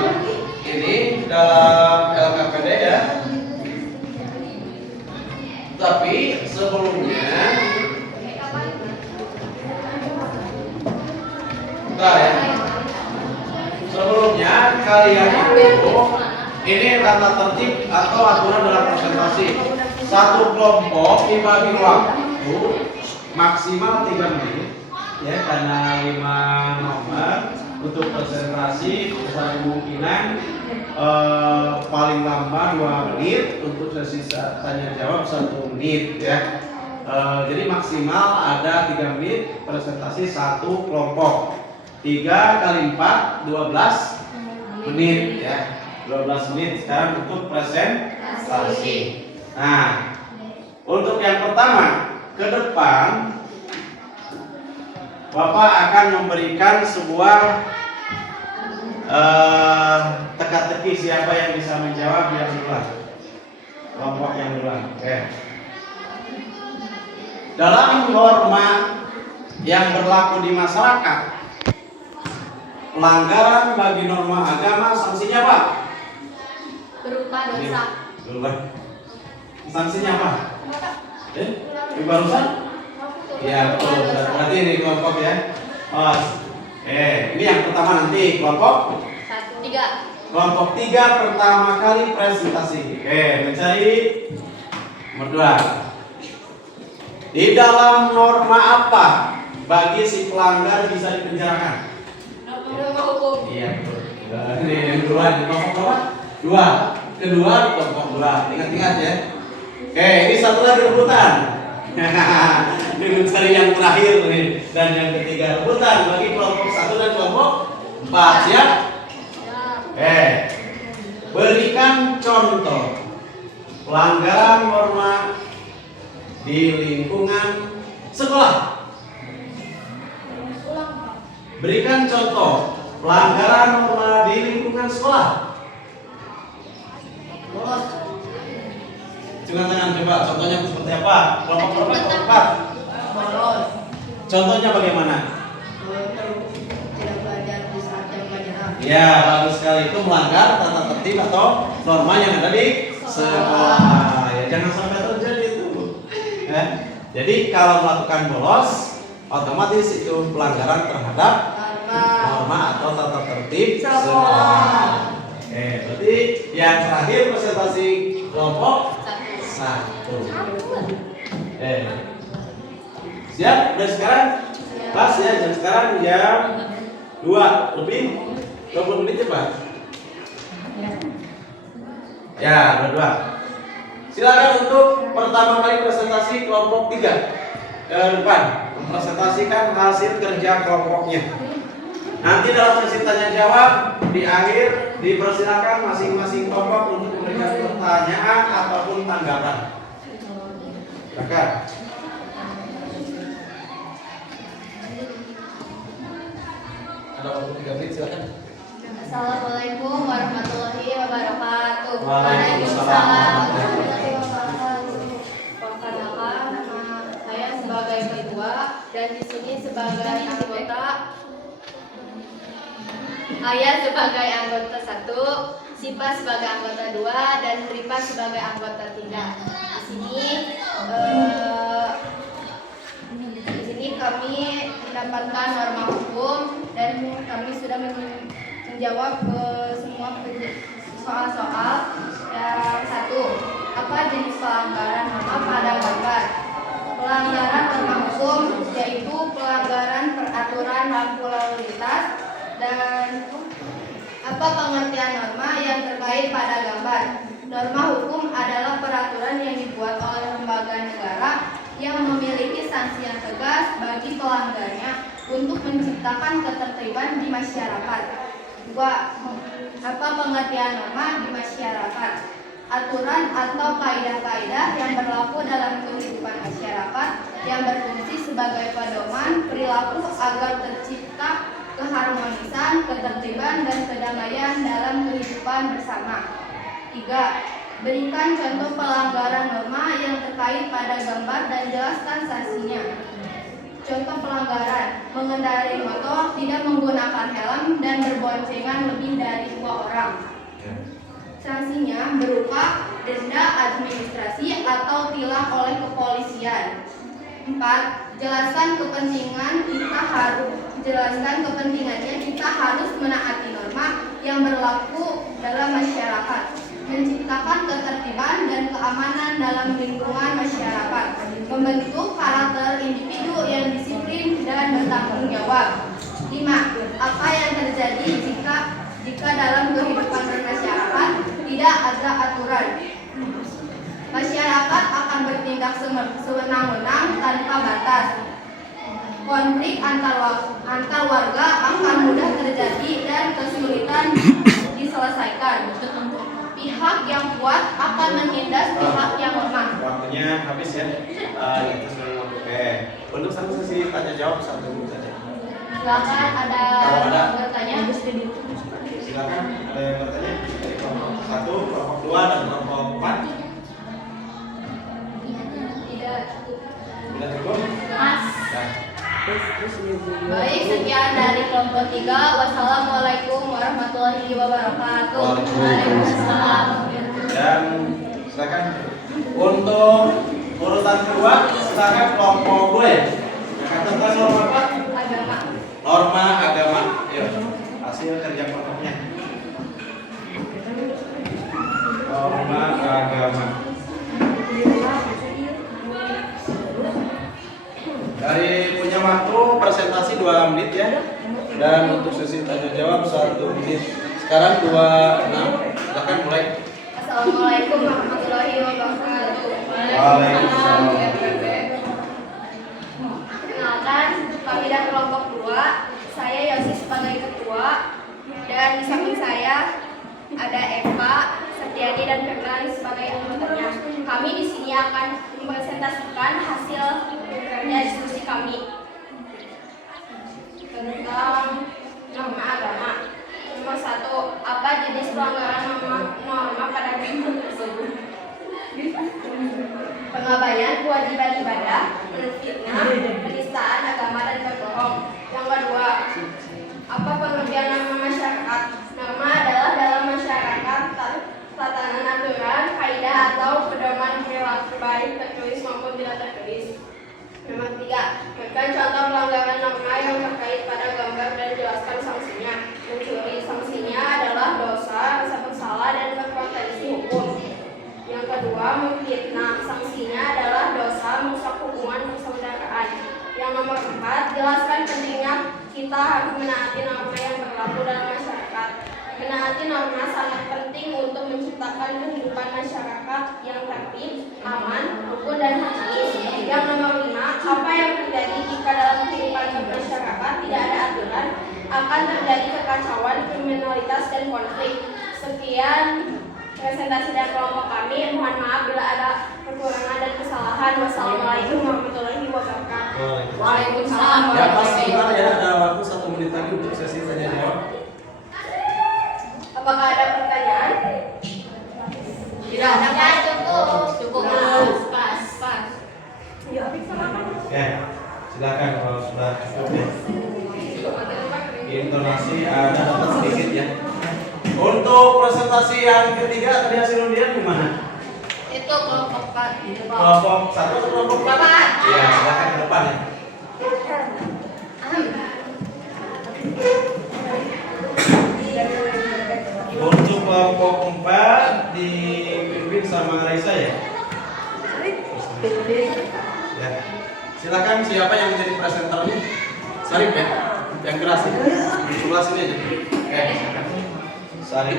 ini, dalam LKPD ya. Tapi sebelumnya, bentar ya. Sebelumnya kalian itu ini tata tertib atau aturan dalam presentasi. Satu kelompok dibagi waktu maksimal 3 menit ya, karena 5 nomor untuk presentasi besar kemungkinan paling lama 2 menit, untuk sesi tanya jawab 1 menit ya. Jadi maksimal ada 3 menit presentasi satu kelompok. 3 kali 4 12 menit ya. 12 menit sekarang untuk presentasi. Nah, untuk yang pertama, ke depan Bapak akan memberikan sebuah teka-teki siapa yang bisa menjawab yang duluan. Kelompok yang duluan. Oke. Dalam norma yang berlaku di masyarakat, pelanggaran bagi norma agama sanksinya apa? Berupa dosa. Duluan. Sanksinya apa? Yang barusan? Ya betul. Berarti ini kelompok ya. Ini yang pertama nanti kelompok 3. Kelompok 3 pertama kali presentasi. Mencari nomor 2. Di dalam norma apa bagi si pelanggar bisa dipenjarakan? Norma hukum. Iya betul. Ini yang kedua, kelompok berapa? 2. Kedua kelompok 2. Ingat-ingat ya. Ini satu lagi rebutan. Ini mencari yang terakhir nih, dan yang ketiga rebutan bagi kelompok 1 dan kelompok 4. Siap? Berikan contoh pelanggaran norma di lingkungan sekolah. Berikan contoh pelanggaran norma di lingkungan sekolah. Coba tangan, coba contohnya seperti apa? Kelompok berapa? Kelompok 4. Contohnya bagaimana? Tidak belajar di saat jam pelajaran. Ya, bagus sekali. Itu melanggar tata tertib atau norma yang ada di sekolah. Ya, jangan sampai terjadi itu. Ya. Jadi kalau melakukan bolos, otomatis itu pelanggaran terhadap norma atau tata tertib sekolah. Berarti yang terakhir presentasi kelompok 1. Siap? Dan sekarang pas ya, dan sekarang jam 2 lebih 20 menit cepat. Ya, 22. Silakan untuk pertama kali presentasi kelompok 3 ke depan, mempresentasikan hasil kerja kelompoknya. Nanti dalam sesi tanya jawab di akhir dipersilakan masing-masing kelompok untuk memberikan pertanyaan ataupun tanggapan. Silakan. Ada waktu 3 menit, silakan. Assalamualaikum warahmatullahi wabarakatuh. Waalaikumsalam. warahmatullahi wabarakatuh. Perkenalkan, nama saya sebagai ketua dan di sini sebagai anggota. Ayah sebagai anggota 1, Sipa sebagai anggota 2, dan Ripa sebagai anggota 3. Di sini kami mendapatkan norma hukum dan kami sudah menjawab ke semua soal-soal. Yang 1, apa jenis pelanggaran norma pada gambar? Pelanggaran norma hukum yaitu pelanggaran peraturan lampu lalu lintas. Dan apa pengertian norma yang terkait pada gambar? Norma hukum adalah peraturan yang dibuat oleh lembaga negara yang memiliki sanksi yang tegas bagi pelanggarnya untuk menciptakan ketertiban di masyarakat. 2. Apa pengertian norma di masyarakat? Aturan atau kaidah-kaidah yang berlaku dalam kehidupan masyarakat yang berfungsi sebagai pedoman perilaku agar tercipta keharmonisan, ketertiban, dan kedamaian dalam kehidupan bersama. 3. Berikan contoh pelanggaran norma yang terkait pada gambar dan jelaskan sanksinya. Contoh pelanggaran: mengendarai motor, tidak menggunakan helm, dan berboncengan lebih dari 2 orang. Sanksinya berupa denda administrasi atau tilang oleh kepolisian. 4. Jelaskan kepentingannya kita harus menaati norma yang berlaku dalam masyarakat, menciptakan ketertiban dan keamanan dalam lingkungan masyarakat, membentuk karakter individu yang disiplin dan bertanggung jawab. 5. Apa yang terjadi jika dalam kehidupan bermasyarakat tidak ada aturan? Masyarakat akan bertindak sewenang-wenang tanpa batas. Konflik antar warga akan mudah terjadi dan kesulitan diselesaikan. Pihak yang kuat akan menindas pihak yang lemah. Waktunya habis ya. Kita sudah oke. Untuk satu sesi tanya jawab 1 menit saja. Silakan ada Kalau ada. yang bertanya. Silakan ada yang bertanya dari kelompok 1, kelompok 2 dan kelompok 4. Tidak. Sudah cukup? Mas. Nah, Baik, sekian dari kelompok 3. Wassalamualaikum warahmatullahi wabarakatuh. Waalaikumsalam. dan silakan untuk urutan kedua silakan kelompok 2 ya. Tentang norma apa? Agama. Norma agama. Yuk, hasil kerja kelompoknya. Norma agama. Dari punya waktu presentasi 2 menit ya. Dan untuk sesi tanya jawab 1 menit. Sekarang 26. Silakan mulai. Assalamualaikum warahmatullahi wabarakatuh. Waalaikumsalam. Perkenalkan, kami dari kelompok 2. Saya Yosi sebagai ketua, dan di samping saya ada Eva, Septiani, dan Fernand sebagai anggotanya. Kami di sini akan mempresentasikan hasil kerja diskusi kami tentang norma agama. Nomor 1, apa jenis pelanggaran norma pada agama tersebut? Pengabaian kewajiban ibadah, menfitnah, penistaan agama, dan berbohong. Yang kedua, apa pengertian norma masyarakat? Norma adalah dalam masyarakat tatanan aturan, kaidah atau pedoman perilaku baik tertulis maupun tidak tertulis. Nomor 3, berikan contoh pelanggaran norma yang terkait pada gambar dan jelaskan sanksinya. Mencuri, sanksinya adalah dosa, rasa bersalah, dan berpotensi hukum. Yang kedua, memfitnah, sanksinya adalah dosa, merusak hubungan persaudaraan. Yang nomor 4, jelaskan pentingnya kita harus menaati norma yang berlaku dalam masyarakat. Menaati norma sangat penting untuk menciptakan kehidupan masyarakat yang tertib, aman, rukun, dan harmonis. Yang nomor 5, apa yang terjadi jika dalam kehidupan masyarakat tidak ada aturan, akan terjadi kekacauan, kriminalitas, dan konflik. Sekian presentasi dari kelompok kami. Mohon maaf bila ada kekurangan dan kesalahan. Wassalamualaikum warahmatullahi wabarakatuh. Waalaikumsalam. Ya pas sebentar ya, ada waktu 1 menit lagi untuk sesi tanya jawab. Apakah ada pertanyaan? Tidak ada. Cukup. Pas. Ya, silakan kalau sudah cukup ya. Intonasi ada dapat sedikit ya. Untuk presentasi yang ketiga tadi hasil undian gimana? Itu kelompok 4. Kelompok 1 atau kelompok 4? Empat. Iya, silakan ke depan ya. Untuk kelompok 4 dipimpin sama Raisa ya. Ya. Silakan siapa yang menjadi presenternya? Sarip ya. Yang keras ya. Di sebelah sini aja. Oke, silakan. Sarip.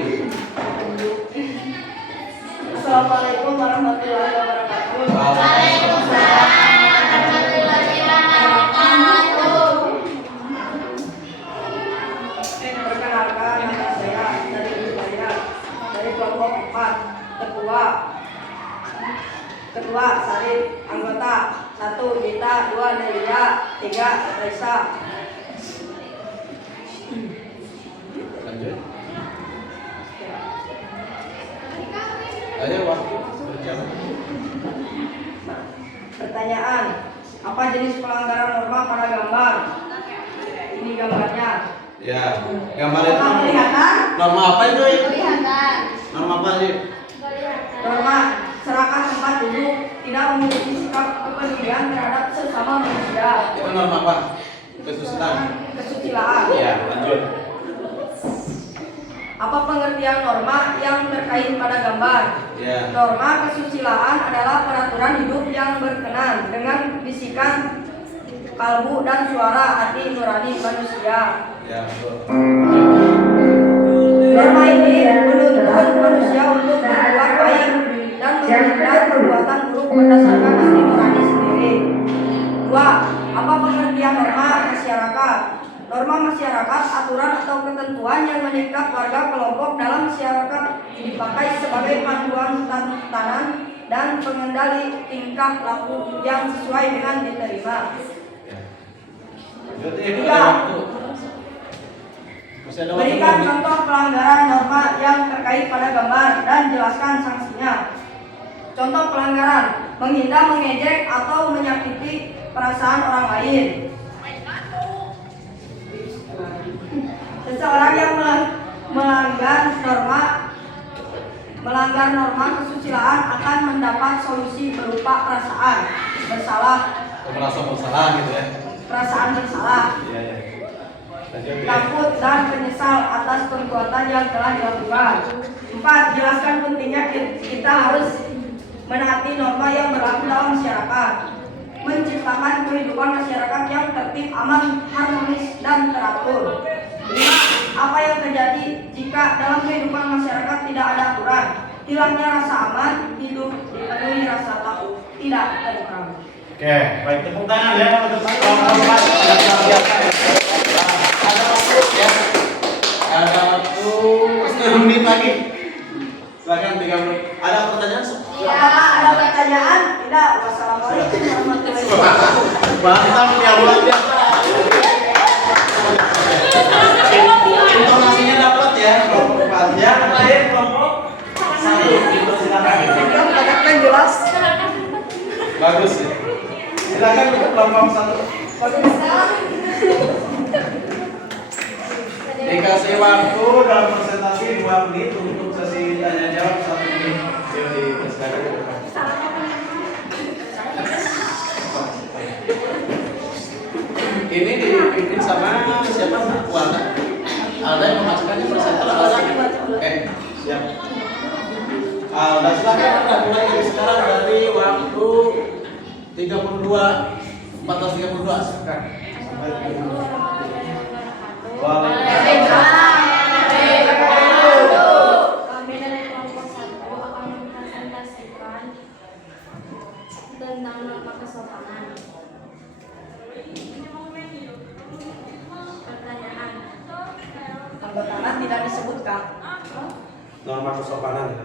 Assalamualaikum warahmatullahi wabarakatuh. Waalaikumsalam. Perkenalkan, nama saya dari Hidayat dari kelompok 4. Ketua Sarip, anggota 1 Gita, 2 Delia, 3 Raisa. Lanjut. Ayo waktu berjalan. Pertanyaan, Apa jenis pelanggaran norma pada gambar? Ini gambarnya. Ya, gambar itu Norma kelihatan? norma apa itu? Kelihatan. Norma apa sih? Norma serakah tempat duduk, tidak memiliki sikap kepedulian terhadap sesama manusia. Itu norma apa? Kesusilaan. Kesusilaan. Ya, lanjut. Apa pengertian norma yang terkait pada gambar? Ya. Norma kesusilaan adalah peraturan hidup yang berkenan dengan bisikan kalbu dan suara hati nurani manusia. Ya, betul. Norma ini menuntun manusia untuk berbuat baik dan menghindar perbuatan buruk berdasarkan hati nurani sendiri. 2. Apa pengertian norma masyarakat? Norma masyarakat, aturan atau ketentuan yang mengikat warga kelompok dalam masyarakat dipakai sebagai panduan tatanan dan pengendali tingkah laku yang sesuai dengan diterima. Lanjut, Tiga. Masih ada waktu Berikan belum? contoh pelanggaran norma yang terkait pada gambar dan jelaskan sanksinya. Contoh pelanggaran: menghina, mengejek, atau menyakiti perasaan orang lain. Seseorang yang melanggar norma kesusilaan akan mendapat solusi berupa perasaan bersalah, Merasa bersalah gitu ya. perasaan bersalah, Iya, iya. Lanjut ya. takut dan menyesal atas perbuatan yang telah dilakukan. 4. Jelaskan pentingnya kita harus menaati norma yang berlaku dalam masyarakat, menciptakan kehidupan masyarakat yang tertib, aman, harmonis, dan teratur. 5. Apa yang terjadi jika dalam kehidupan masyarakat tidak ada aturan? Hilangnya rasa aman, hidup dipenuhi rasa takut, tidak tentram. Oke, baik, tepuk tangan ya untuk kawan-kawan yang luar biasa ya. Ada waktu ya. Ada waktu setengah menit lagi. Silakan 3 menit. Ada pertanyaan? Apakah ada pertanyaan? Tidak. Wassalamualaikum warahmatullahi wabarakatuh. Mantap ya, luar biasa. Informasinya dapat ya, kelompok 4. Yang lain kelompok 1. Silakan. Yang mendapatkan jelas. Bagus ya. Silakan untuk kelompok 1. Dikasih waktu dalam presentasi 2 menit untuk sesi tanya jawab 1 menit. Yuk dipersilakan ke depan. Ini dipimpin sama siapa? Wana. Alda yang memasukkannya presenter atau Alda? Oke, siap. Alda silakan Alda, mulai dari sekarang dari waktu 14.32 silakan. Sampai 32. Kami dari kelompok 1 akan mempresentasikan tentang norma kesopanan. Pertanyaan. Tanda tangan tidak disebutkan. Norma kesopanan ya.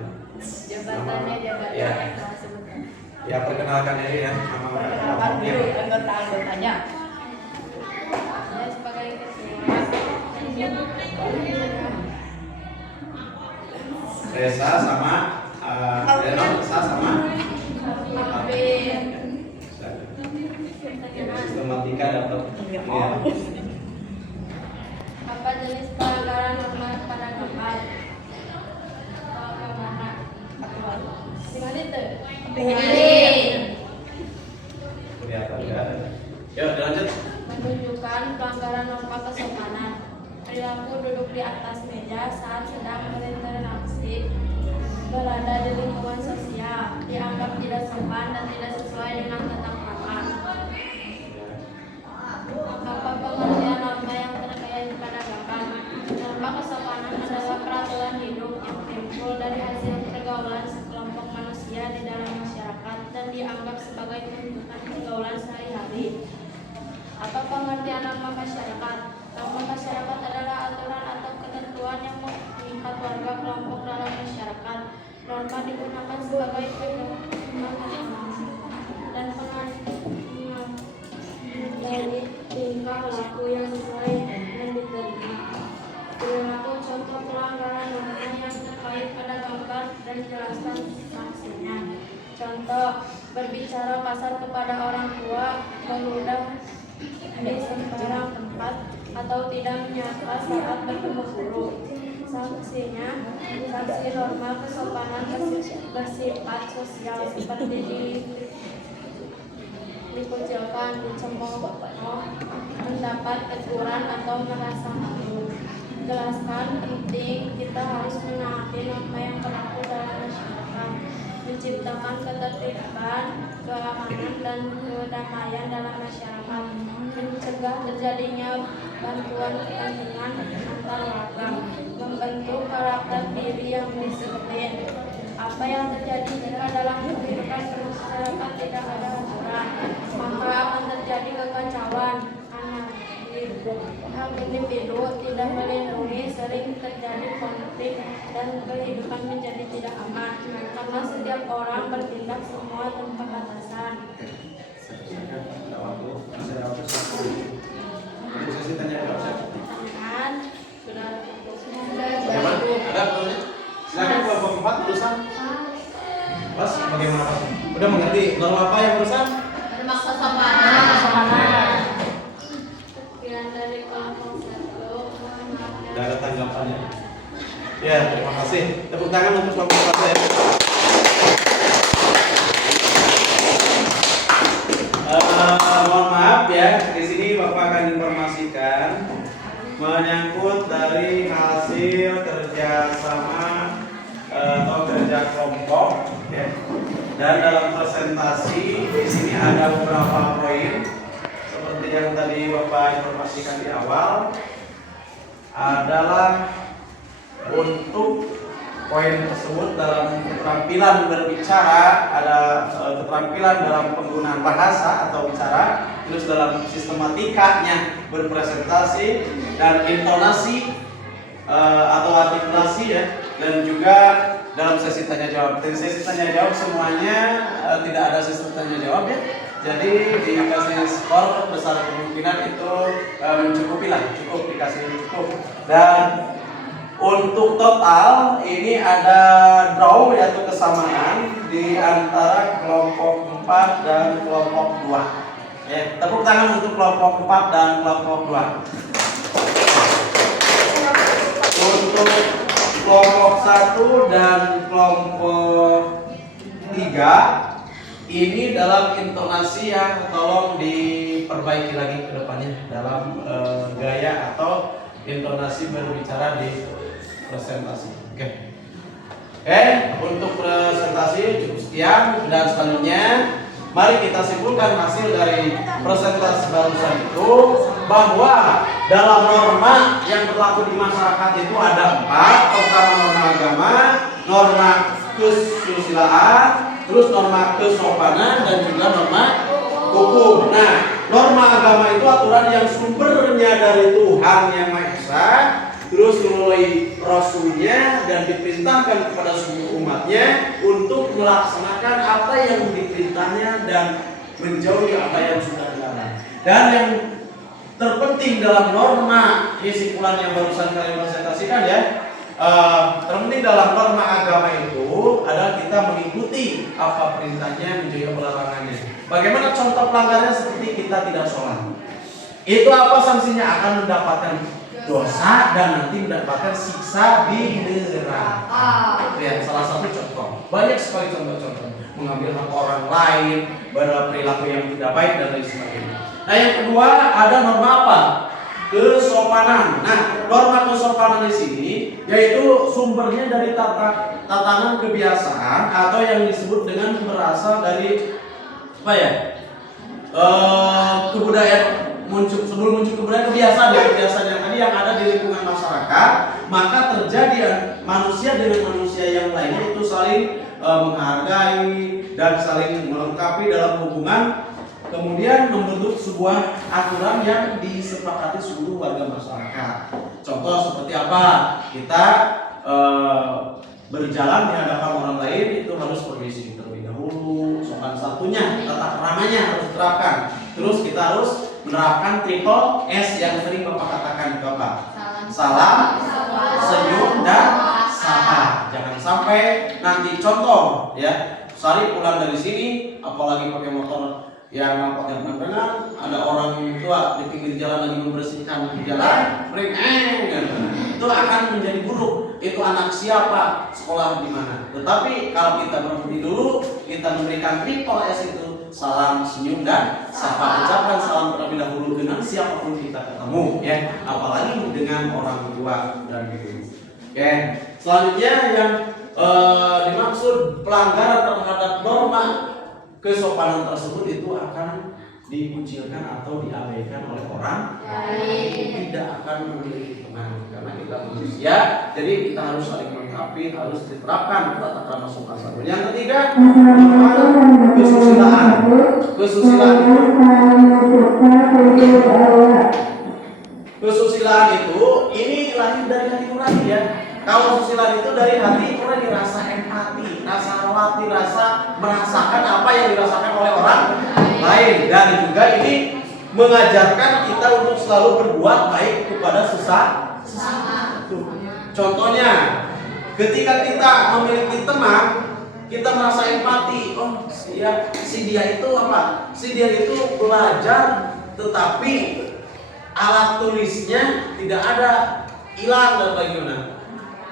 Jabatannya Ya. telah disebutkan. Ya perkenalkan ini ya nama Perkenalkan dulu anggota-anggotanya. Saya sebagai ketua. Reza sama Reno, Reza sama sistematika dapat ya. Apa jenis pelanggaran norma pada gambar? Tinggal itu. Kelihatan ya. Yuk lanjut. Menunjukkan pelanggaran norma kesopanan. Perilaku duduk di atas meja saat sedang berinteraksi, berada di lingkungan sosial, dianggap tidak sopan dan tidak sesuai dengan tata krama. Apa pengertian norma yang terkait pada gambar? Norma kesopanan adalah peraturan hidup yang timbul dari hasil pergaulan sekelompok manusia di dalam masyarakat dan dianggap sebagai tuntutan pergaulan sehari-hari. Apa pengertian norma masyarakat? Norma masyarakat adalah aturan atau ketentuan yang mengikat warga kelompok dalam masyarakat. Norma digunakan sebagai pedoman dan pengatur dari tingkah laku yang sesuai dan diterima. Perilaku contoh pelanggaran norma yang terkait pada gambar dan jelaskan sanksinya. Contoh, berbicara kasar kepada orang tua, meludah di sembarang tempat, atau tidak menyapa saat bertemu guru. Sanksinya, sanksi normal kesopanan bersifat sosial seperti dikucilkan, dicemooh, mendapat teguran atau merasa malu. Jelaskan penting kita harus menaati norma yang berlaku dalam masyarakat, menciptakan ketertiban, keamanan, dan kedamaian dalam masyarakat, mencegah terjadinya bantuan kepentingan antar warga, membentuk karakter diri yang disiplin. Apa yang terjadi jika dalam kehidupan masyarakat tidak ada aturan, maka akan terjadi kekacauan, anarki. Hak individu tidak melindungi, sering terjadi konflik dan kehidupan menjadi tidak aman karena setiap orang bertindak semua tanpa batasan. Pertanyaan sudah Ada pertanyaan? Silakan kelompok 4 barusan. Mas, bagaimana Pak? Udah mengerti norma apa yang barusan? bermaksa kesopanan. Sekian dari kelompok 1. Udah ada tanggapannya. Ya, terima kasih. Tepuk tangan untuk kelompok 4 ya. Mohon maaf ya, di sini Bapak akan informasikan menyangkut dari hasil kerjasama atau kerja kelompok ya. Dan dalam presentasi di sini ada beberapa poin seperti yang tadi Bapak informasikan di awal adalah untuk poin tersebut dalam keterampilan berbicara ada keterampilan dalam penggunaan bahasa atau bicara, terus dalam sistematikanya berpresentasi dan intonasi atau artikulasi ya, dan juga dalam sesi tanya jawab. Dari sesi tanya jawab semuanya tidak ada sesi tanya jawab ya. Jadi dikasih skor besar kemungkinan itu mencukupi lah, cukup dikasih cukup. Dan untuk total ini ada draw yaitu kesamaan di antara kelompok 4 dan kelompok 2. Ya, tepuk tangan untuk kelompok 4 dan kelompok 2. Untuk kelompok 1 dan kelompok 3 ini dalam intonasi yang tolong diperbaiki lagi ke depannya dalam gaya atau intonasi berbicara di presentasi. Oke. Untuk presentasi cukup sekian, dan selanjutnya mari kita simpulkan hasil dari presentasi barusan itu bahwa dalam norma yang berlaku di masyarakat itu ada 4. Pertama norma agama, norma kesusilaan, terus norma kesopanan, dan juga norma hukum. Nah, norma agama itu aturan yang sumbernya dari Tuhan Yang Maha Esa, terus melalui Rasulnya, dan diperintahkan kepada seluruh umatnya untuk melaksanakan apa yang diperintahnya dan menjauhi apa yang sudah dilarang. Dan yang terpenting dalam norma kesimpulan yang barusan kalian presentasikan ya, terpenting dalam norma agama itu adalah kita mengikuti apa perintahnya, menjauhi pelarangannya. Bagaimana contoh pelanggarannya? Seperti kita tidak sholat, itu apa sanksinya? Akan mendapatkan dosa dan nanti mendapatkan siksa di neraka. Itu ya salah satu contoh. Banyak sekali contoh-contoh. Mengambil hak orang lain, berperilaku yang tidak baik, dan lain sebagainya. Nah, yang kedua ada norma apa? Kesopanan. Nah, norma kesopanan di sini yaitu sumbernya dari tatanan kebiasaan atau yang disebut dengan berasal dari apa ya? Kebudayaan sebelum muncul kebiasaan yang tadi yang ada di lingkungan masyarakat, maka terjadi manusia dengan manusia yang lainnya itu saling menghargai dan saling melengkapi dalam hubungan, kemudian membentuk sebuah aturan yang disepakati seluruh warga masyarakat. Contoh seperti apa? Kita berjalan di hadapan orang lain itu harus permisi terlebih dahulu, sopan santunnya, tata keramanya harus diterapkan. Terus kita harus menerapkan triple S yang sering Bapak katakan Bapak. Salam, senyum, dan sapa. Jangan sampai nanti contoh ya, Sari pulang dari sini, apalagi pakai motor yang pakai benar, ada orang tua di pinggir jalan lagi membersihkan jalan, itu akan menjadi buruk. Itu anak siapa, sekolah di mana. Tetapi kalau kita berhenti dulu, kita memberikan triple S itu, salam, senyum, dan sapa. Ucapkan salam terlebih dahulu dengan siapapun kita ketemu, ya. Apalagi dengan orang tua dan gitu. Oke, selanjutnya yang dimaksud pelanggaran terhadap norma kesopanan tersebut itu akan dikucilkan atau diabaikan oleh orang lain, tidak akan memiliki teman karena kita manusia, jadi kita harus saling melengkapi, harus diterapkan tata krama sopan santun. Yang ketiga, kesusilaan. Kesusilaan itu ini lahir dari hati nurani, ya. Kalau kesusilaan itu dari hati nurani, rasa empati, rasa khawatir, rasa merasakan apa yang dirasakan oleh orang lain, dan juga ini mengajarkan kita untuk selalu berbuat baik kepada sesama. Contohnya, ketika kita memiliki teman, kita merasa empati. Oh, si dia itu apa? Si dia itu belajar, tetapi alat tulisnya tidak ada, hilang dan bagaimana?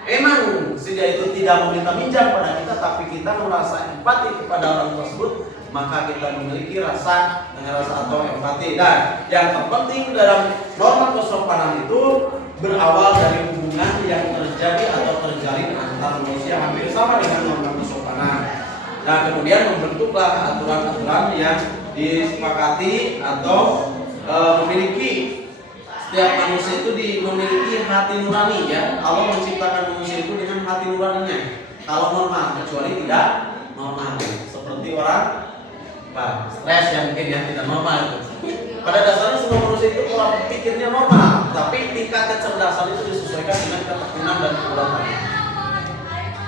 Emang si dia itu tidak meminta minjam pada kita, tapi kita merasa empati kepada orang tersebut, maka kita memiliki rasa atau empati. Dan yang terpenting dalam norma kesopanan itu berawal dari hubungan yang terjadi atau terjalin antar manusia hampir sama dengan norma kesopanan. Nah, kemudian membentuklah aturan-aturan yang disepakati atau memiliki. Setiap manusia itu memiliki hati nurani, ya. Allah menciptakan manusia itu dengan hati nuraninya. Kalau normal, kecuali tidak normal, seperti orang stres yang mungkin yang tidak normal itu. Pada dasarnya semua manusia itu pola pikirnya normal, tapi tingkat kecerdasan itu disesuaikan dengan ketekunan dan kekuatan.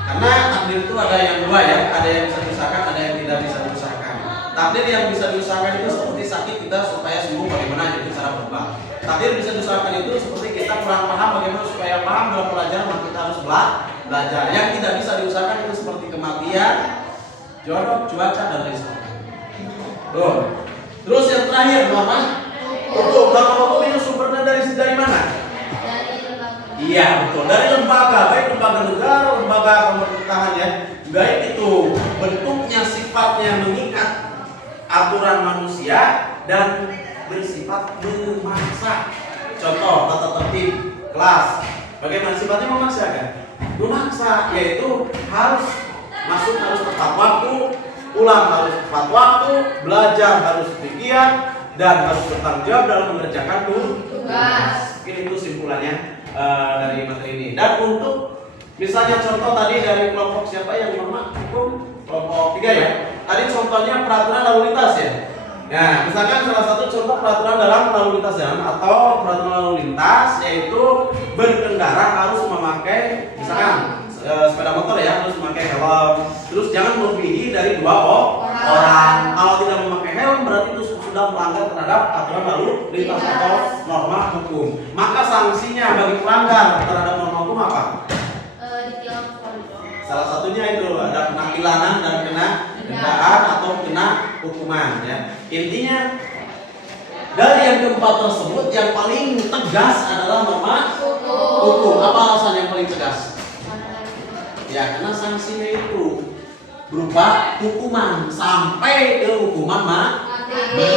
Karena takdir itu ada yang dua, ya, ada yang bisa diusahakan, ada yang tidak bisa diusahakan. Takdir yang bisa diusahakan itu seperti sakit kita supaya sembuh, bagaimana jadi cara berubah. Takdir bisa diusahakan itu seperti kita kurang paham bagaimana supaya paham dalam pelajaran, maka kita harus belajar. Yang tidak bisa diusahakan itu seperti kematian, jodoh, cuaca, dan lain sebagainya. Terus yang terakhir, norma hukum itu sumbernya dari mana? Iya, betul, dari lembaga, baik lembaga negara, lembaga pemerintahan, ya. Baik itu bentuknya, sifatnya mengikat aturan manusia dan bersifat memaksa. Contoh tata tertib kelas, bagaimana sifatnya memaksa, kan? Memaksa, yaitu harus masuk harus tepat waktu, pulang harus tepat waktu, belajar harus demikian, dan harus bertanggung jawab dalam mengerjakan tugas. Ini itu simpulannya dari materi ini. Dan untuk misalnya contoh tadi dari kelompok siapa yang norma hukum kelompok 3, ya. Tadi contohnya peraturan lalu lintas, ya. Nah, misalkan salah satu contoh peraturan dalam lalu lintas jalan atau peraturan lalu lintas yaitu berkendara harus memakai misalkan sepeda motor, ya, harus memakai helm. Terus jangan melebihi dari 2 orang. Kalau tidak memakai helm berarti itu sudah melanggar terhadap aturan lalu lintas atau norma hukum. Maka sanksinya bagi pelanggar terhadap norma hukum apa? Salah satunya itu ada kena tilangan dan kena dendaan atau kena hukuman, ya. Intinya dari yang keempat tersebut yang paling tegas adalah norma hukum. Apa alasan yang paling tegas? Ya, karena sanksinya itu berupa hukuman sampai ke hukuman mati.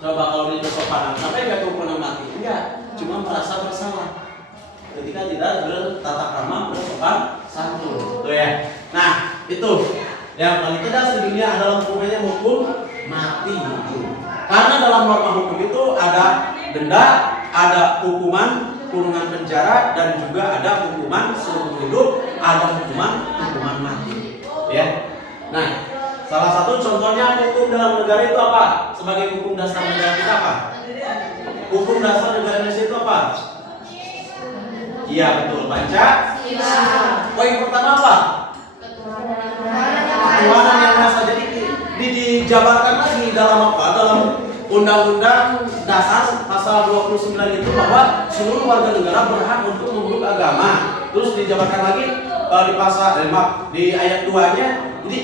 Coba kalau di kesopanan sampai ke hukuman mati? Enggak, cuma merasa bersalah ketika tidak bertata krama bersopan santun, tuh, ya. Nah, itu yang paling tegas di dunia adalah hukumannya hukum mati, gitu. Karena dalam norma hukum itu ada denda, ada hukuman kurungan penjara, dan juga ada hukuman seumur hidup, ada hukuman mati, ya. Nah, salah satu contohnya hukum dalam negara itu apa? Sebagai hukum dasar negara kita apa? Hukum dasar negara Indonesia itu apa? Iya, betul, Pancasila. Poin pertama apa? Ketuhanan yang Maha Esa. Jadi dijabarkan lagi dalam apa? Dalam Undang-Undang Dasar pasal 29 itu bahwa seluruh warga negara berhak untuk memeluk agama. Terus dijabarkan lagi di pasal di ayat 2-nya, jadi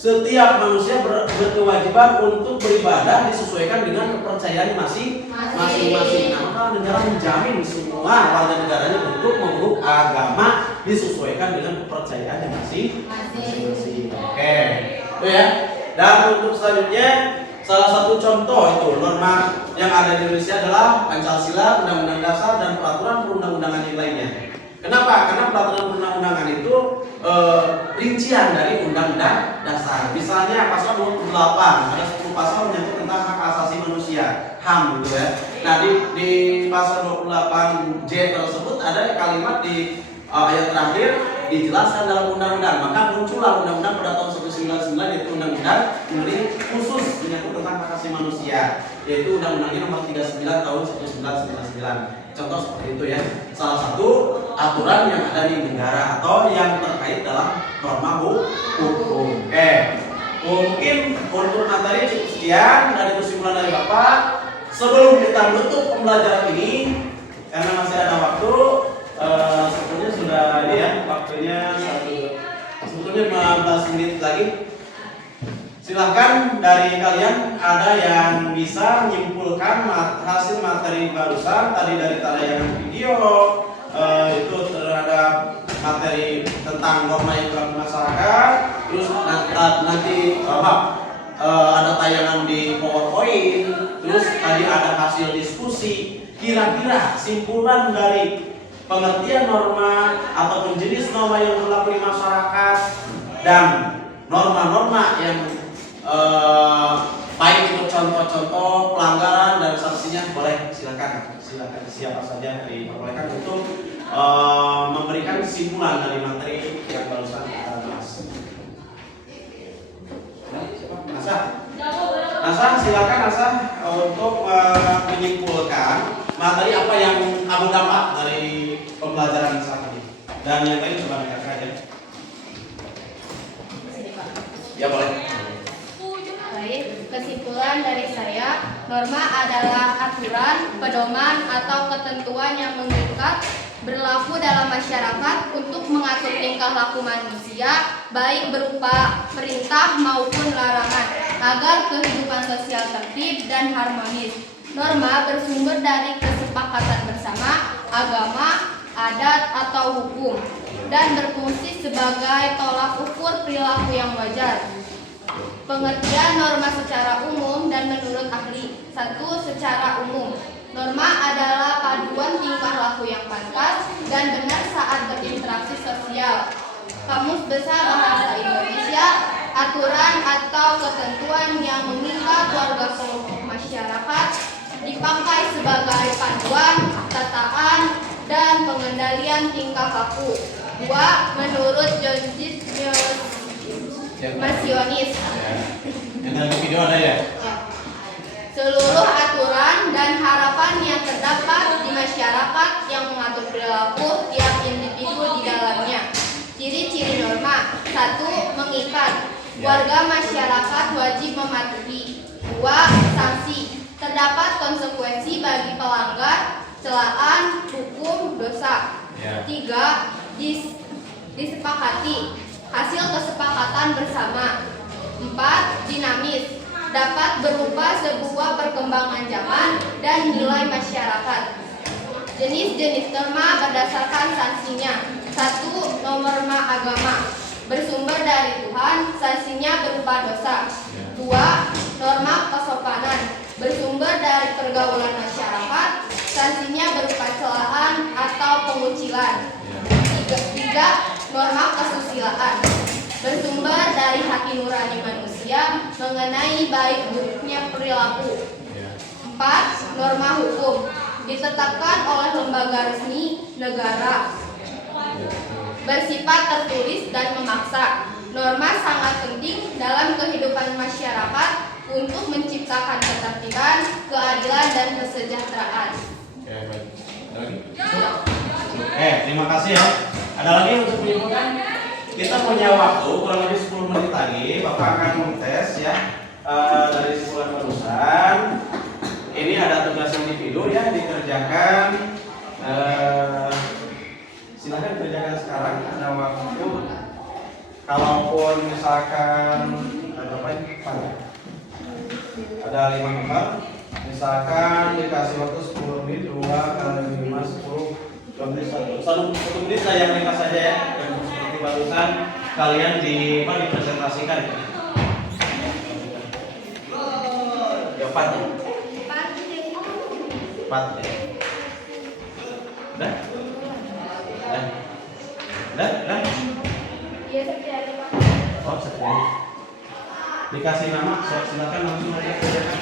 setiap manusia berkewajiban untuk beribadah disesuaikan dengan kepercayaan masing-masing. Nah, maka negara menjamin semua warga negaranya untuk memeluk agama disesuaikan dengan kepercayaan masing-masing. Oke, itu ya. Dan untuk selanjutnya, salah satu contoh itu norma yang ada di Indonesia adalah Pancasila, Undang-Undang Dasar, dan peraturan perundang-undangan yang lainnya. Kenapa? Karena peraturan perundang-undangan itu rincian dari Undang-Undang Dasar. Misalnya pasal 28, ada 10 pasal menyangkut tentang hak asasi manusia, HAM gitu ya. Nah, di pasal 28J tersebut ada kalimat di ayat terakhir dijelaskan dalam undang-undang. Maka muncullah undang-undang pada tahun 1999, yaitu undang-undang khusus menyangkut tentang hak asasi manusia, yaitu undang-undangnya nomor 39 tahun 1999. Contoh seperti itu ya. Salah satu aturan yang ada di negara atau yang terkait dalam norma hukum. Mungkin untuk materi cukup sekian dari kesimpulan dari Bapak. Sebelum kita menutup pembelajaran ini, karena masih ada waktu, sebetulnya sudah ini ya, waktunya sebetulnya 15 menit lagi. Silahkan dari kalian ada yang bisa menyimpulkan hasil materi barusan tadi dari tayangan video itu terhadap materi tentang norma yang berlaku masyarakat, terus nanti ada tayangan di PowerPoint, terus tadi ada hasil diskusi. Kira-kira simpulan dari pengertian norma ataupun jenis norma yang berlaku di masyarakat dan norma-norma yang baik itu contoh-contoh pelanggaran dan sanksinya, boleh silakan siapa saja diperbolehkan untuk memberikan kesimpulan dari materi yang barusan kita bahas. Nasah, silakan Nasah untuk menyimpulkan materi apa yang kamu dapat dari pembelajaran saat ini. Dan yang lain coba mereka aja. Ya boleh. Baik, kesimpulan dari saya, norma adalah aturan, pedoman, atau ketentuan yang mengikat berlaku dalam masyarakat untuk mengatur tingkah laku manusia, baik berupa perintah maupun larangan, agar kehidupan sosial tertib dan harmonis. Norma bersumber dari kesepakatan bersama, agama, adat, atau hukum, dan berfungsi sebagai tolak ukur perilaku yang wajar. Pengertian norma secara umum dan menurut ahli. 1. Secara umum, norma adalah paduan tingkah laku yang pantas dan benar saat berinteraksi sosial. Kamus Besar Bahasa Indonesia, aturan atau ketentuan yang mengikat warga kelompok masyarakat, dipakai sebagai panduan, tataan, dan pengendalian tingkah laku. 2. Menurut John Masionis, Yang dari video ada ya? seluruh aturan dan harapan yang terdapat di masyarakat yang mengatur perilaku tiap individu di dalamnya. Ciri-ciri norma: 1. Mengikat, warga masyarakat wajib mematuhi. 2. Sanksi, terdapat konsekuensi bagi pelanggar, celaan, hukum, dosa. 3. Disepakati, hasil kesepakatan bersama. 4. Dinamis, dapat berupa sebuah perkembangan zaman dan nilai masyarakat. Jenis-jenis norma berdasarkan sanksinya. 1. Norma agama, bersumber dari Tuhan, sanksinya berupa dosa. 2. Norma kesopanan, bersumber dari pergaulan masyarakat, sanksinya berupa celaan atau pengucilan. 3. Norma kesusilaan, bersumber dari hati nurani manusia mengenai baik buruknya perilaku. 4. Norma hukum, ditetapkan oleh lembaga resmi negara, bersifat tertulis dan memaksa. Norma sangat penting dalam kehidupan masyarakat untuk menciptakan ketertiban, keadilan, dan kesejahteraan. Terima kasih ya. Ada lagi untuk menyimpulkan? Kita punya waktu kurang lebih 10 menit lagi. Bapak akan mengtes ya dari simpulan barusan. Ini ada tugas individu ya dikerjakan. Silahkan kerjakan sekarang. Ada waktu, kalaupun misalkan ada apa ini? Ada 5 nomor, misalkan dikasih waktu 10 menit, 2 kali 5 10 1 menit saya yang ringkas saja ya, yang seperti barusan kalian dipresentasikan. Empat ya? Empat ya? Udah? Udah? Udah? Udah? Iya, seperti Pak. Oh, sekian. Dikasih nama, silakan langsung aja kerjakan.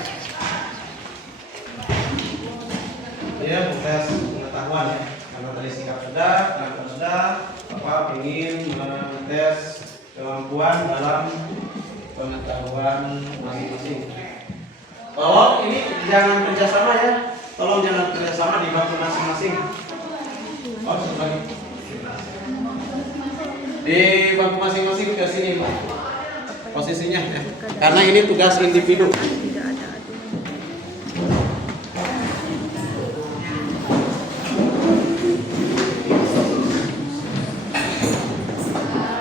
Ya, tes pengetahuan ya. Karena tadi sikap sudah, pengakuan sudah, Bapak ingin mengetes kemampuan dalam pengetahuan masing-masing. Tolong ini jangan kerjasama ya. Tolong jangan kerjasama di bangku masing-masing. Oh, satu lagi. Di bangku masing-masing ke sini posisinya ya. Karena ini tugas individu.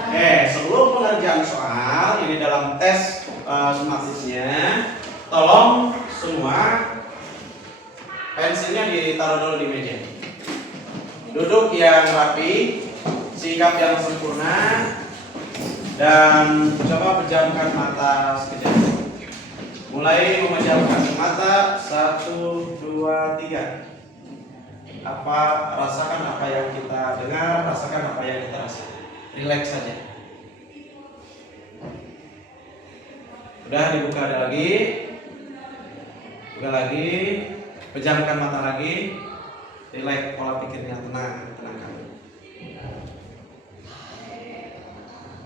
Oke, sebelum pengerjaan soal ini dalam tes sematisnya, tolong semua pensilnya ditaruh dulu di meja. Duduk yang rapi, sikap yang sempurna, dan coba pejamkan mata sekejap. Mulai memejamkan mata, 1, 2, 3. Rasakan apa yang kita dengar, rasakan apa yang kita rasakan. Relax saja. Udah dibuka lagi. Buka lagi. Pejamkan mata lagi. Relax, pola pikirnya tenang, tenangkan.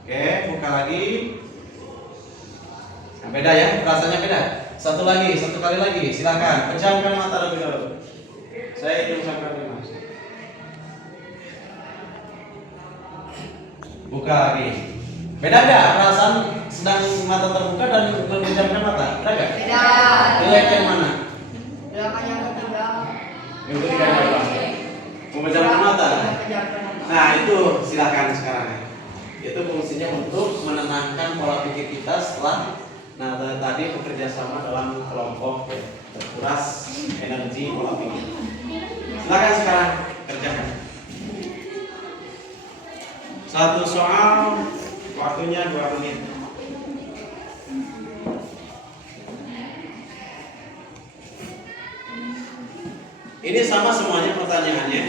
Oke, buka lagi. Nah, beda ya, rasanya beda. Satu kali lagi, silakan. Pejamkan mata lebih dulu. Saya hitung sampai 5. Buka lagi. Beda nggak perasaan sedang mata terbuka dan memejamkan mata? Beda nggak? Beda. Relax yang mana? Belakang yang ketiga. Yang ketiga apa? Memejamkan mata. Nah itu silakan sekarang. Itu fungsinya untuk menenangkan pola pikir kita setelah tadi bekerja sama dalam kelompok, terkuras energi pola pikir. Silakan sekarang kerjakan. Satu soal, waktunya 2 menit. Ini sama semuanya pertanyaannya.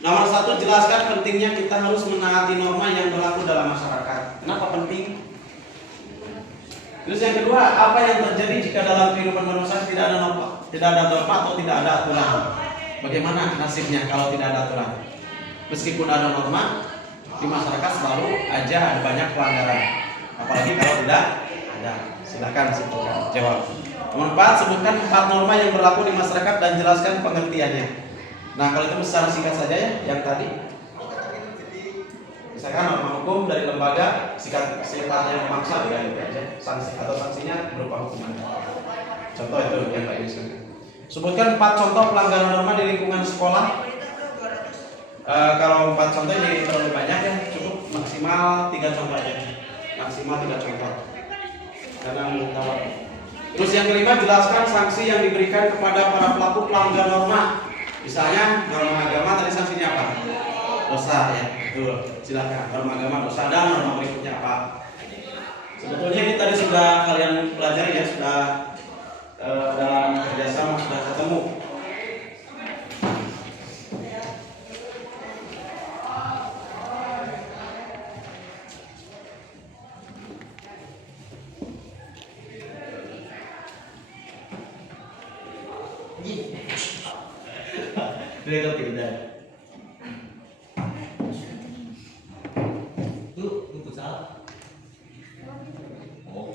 Nomor 1, jelaskan pentingnya kita harus menaati norma yang berlaku dalam masyarakat. Kenapa penting? Terus yang kedua, apa yang terjadi jika dalam kehidupan manusia tidak ada norma atau tidak ada aturan? Bagaimana nasibnya kalau tidak ada aturan? Meskipun ada norma, di masyarakat selalu aja ada banyak pelanggaran. Apalagi kalau tidak ada. Silakan simpulkan, jawab. Nomor 4, sebutkan 4 norma yang berlaku di masyarakat dan jelaskan pengertiannya. Nah, kalau itu secara singkat saja ya, yang tadi. Misalkan norma hukum dari lembaga sifatnya memaksa dan sanksi atau sanksinya berupa hukuman. Contoh itu yang Pak Yusuf. Sebutkan 4 contoh pelanggaran norma di lingkungan sekolah. Kalau 4 contoh ini terlalu banyak ya, cukup maksimal 3 contoh aja. Maksimal 3 contoh. Karena mutawar. Terus yang kelima, jelaskan sanksi yang diberikan kepada para pelaku pelanggar norma. Misalnya norma agama tadi sanksinya apa? Dosa ya. Betul. Silakan. Norma agama dosa dan norma berikutnya apa? Sebetulnya ini tadi sudah kalian pelajari ya, sudah dalam kerjasama sudah ketemu. Dia tidak. Itu salah. Oh.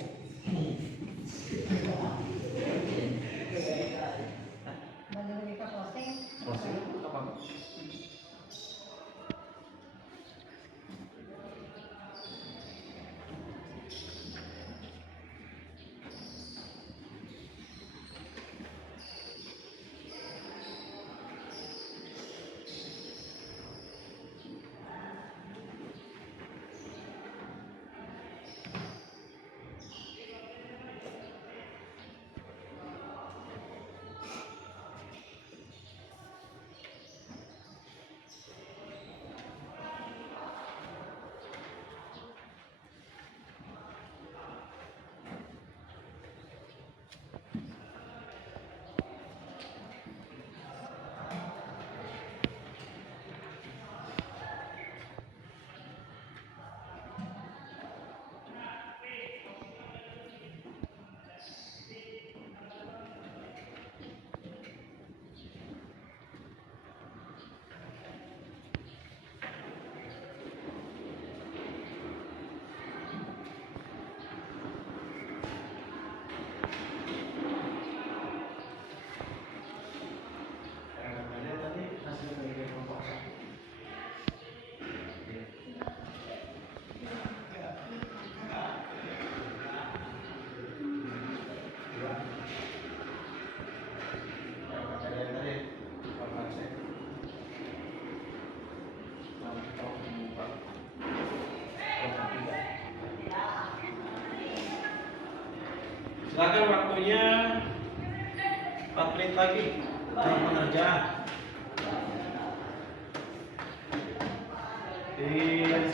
Silakan waktunya 4 menit lagi dalam pengerjaan.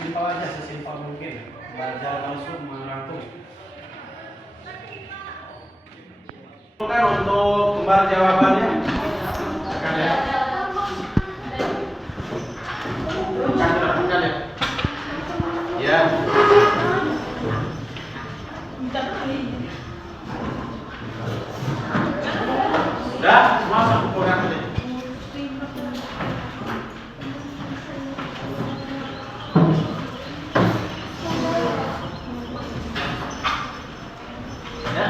Simpel aja, sesimpel mungkin. Belajar langsung merangkum. Kan untuk kembar jawabannya, kan ya? Bukan ya? Ya. Sudah, semua satu program ini. Ya,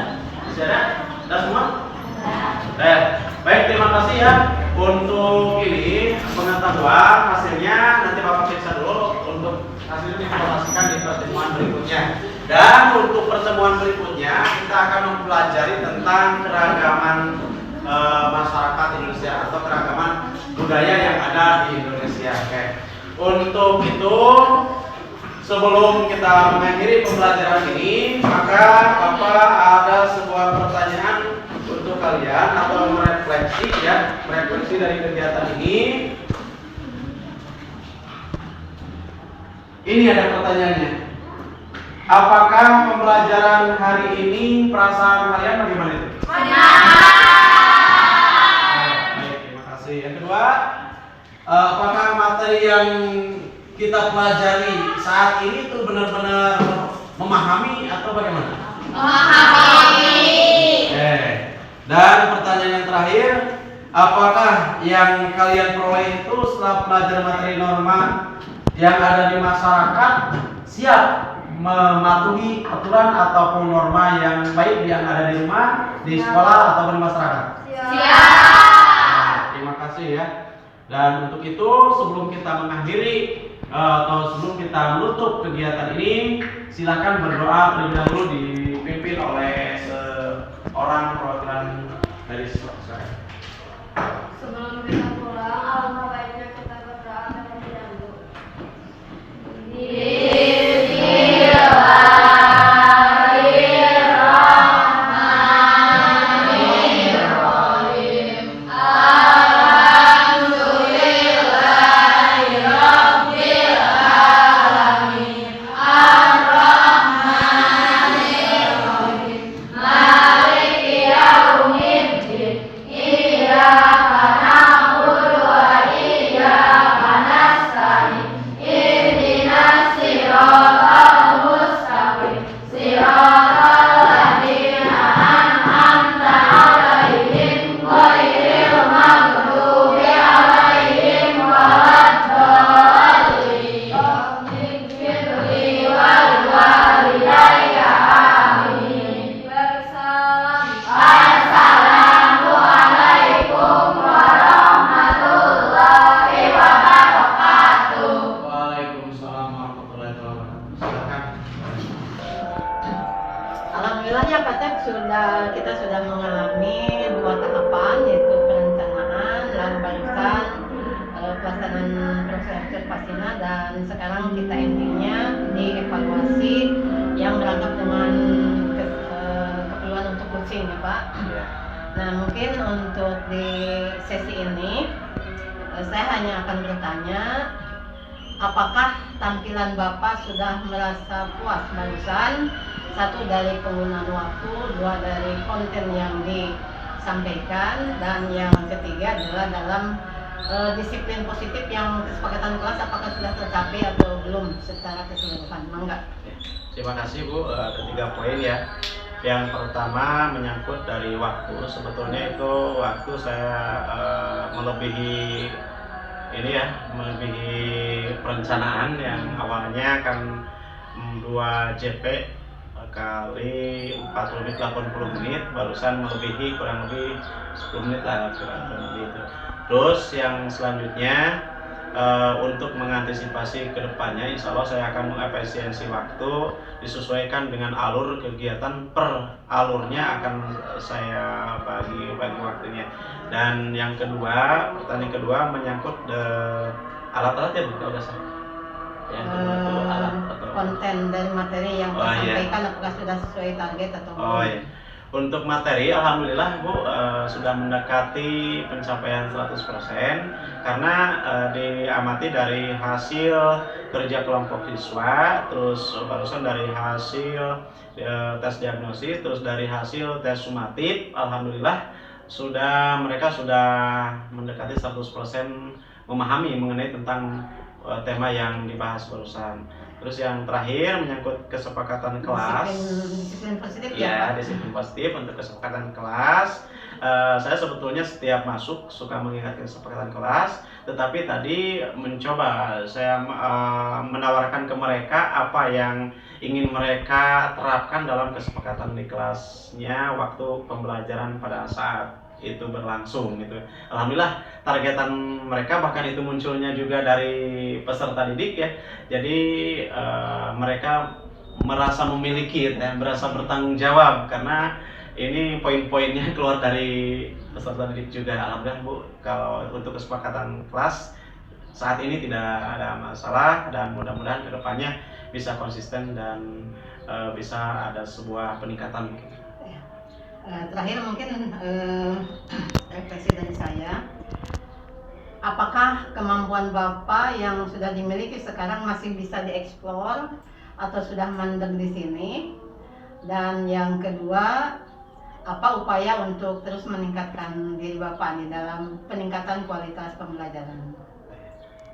sudah? Sudah semua? Baik, terima kasih ya untuk ini pengetahuan hasilnya. Nanti Bapak periksa dulu untuk hasilnya diinformasikan di pertemuan berikutnya. Dan untuk pertemuan berikutnya kita akan mempelajari tentang keragaman masyarakat Indonesia atau keragaman budaya yang ada di Indonesia. Oke. Untuk itu sebelum kita mengakhiri pembelajaran ini, maka Bapak ada sebuah pertanyaan untuk kalian atau merefleksi ya, merefleksi dari kegiatan ini. Ini ada pertanyaannya. Apakah pembelajaran hari ini perasaan kalian bagaimana itu? Baik, terima kasih. Yang kedua, apakah materi yang kita pelajari saat ini itu benar-benar memahami atau bagaimana? Memahami. Dan pertanyaan yang terakhir, apakah yang kalian peroleh itu setelah belajar materi norma yang ada di masyarakat siap mematuhi aturan ataupun norma yang baik yang ada di rumah, di sekolah ataupun di masyarakat? Siap. Terima kasih ya. Dan untuk itu sebelum kita mengakhiri atau sebelum kita menutup kegiatan ini, silakan berdoa terlebih dahulu dipimpin oleh seorang perwakilan dari siswa saya. Sebelum kita pulang, alangkah baiknya kita berdoa terlebih dahulu. Alhamdulillahnya Pak Cep kita sudah mengalami 2 tahapan, yaitu perencanaan, lalu barisan, pelaksanaan proses observasinya, dan sekarang kita endingnya di evaluasi yang berangkat dengan keperluan untuk coaching ya Pak. Nah mungkin untuk di sesi ini saya hanya akan bertanya, apakah tampilan Bapak sudah merasa puas barusan? 1 dari penggunaan waktu, 2 dari konten yang disampaikan, dan yang ketiga adalah dalam disiplin positif yang kesepakatan kelas apakah sudah tercapai atau belum secara keseluruhan. Mangga. Terima kasih Bu. Ada 3 poin ya. Yang pertama menyangkut dari waktu. Sebetulnya itu waktu saya melebihi ini ya, melebihi perencanaan yang awalnya kan 2 JP kali 40 menit 80 menit, barusan melebihi kurang lebih 10 menit lah kurang lebih itu. Terus yang selanjutnya untuk mengantisipasi kedepannya, insya Allah saya akan mengefisiensi waktu disesuaikan dengan alur kegiatan, per alurnya akan saya bagi waktunya. Dan yang kedua, pertanyaan kedua menyangkut alat-alat ya bukan udah saya. Yang kedua itu alat atau konten dari materi yang disampaikan apakah sudah sesuai target atau belum? Oh iya. Untuk materi, alhamdulillah Bu sudah mendekati pencapaian 100% karena diamati dari hasil kerja kelompok siswa, terus barusan dari hasil tes diagnosis, terus dari hasil tes sumatif, alhamdulillah mereka sudah mendekati 100% memahami mengenai tentang tema yang dibahas barusan. Terus yang terakhir menyangkut kesepakatan kelas. Disiplin positif Ya, Pak? disiplin positif untuk kesepakatan kelas. Saya sebetulnya setiap masuk suka mengingatkan kesepakatan kelas, tetapi tadi mencoba saya menawarkan ke mereka apa yang ingin mereka terapkan dalam kesepakatan di kelasnya waktu pembelajaran pada saat itu berlangsung gitu. Alhamdulillah targetan mereka bahkan itu munculnya juga dari peserta didik ya. Jadi mereka merasa memiliki ya, merasa bertanggung jawab karena ini poin-poinnya keluar dari peserta didik juga. Alhamdulillah Bu, kalau untuk kesepakatan kelas saat ini tidak ada masalah dan mudah-mudahan kedepannya bisa konsisten dan bisa ada sebuah peningkatan. Terakhir mungkin refleksi dari saya, apakah kemampuan Bapak yang sudah dimiliki sekarang masih bisa dieksplor atau sudah mandek di sini? Dan yang kedua, apa upaya untuk terus meningkatkan diri Bapak di dalam peningkatan kualitas pembelajaran?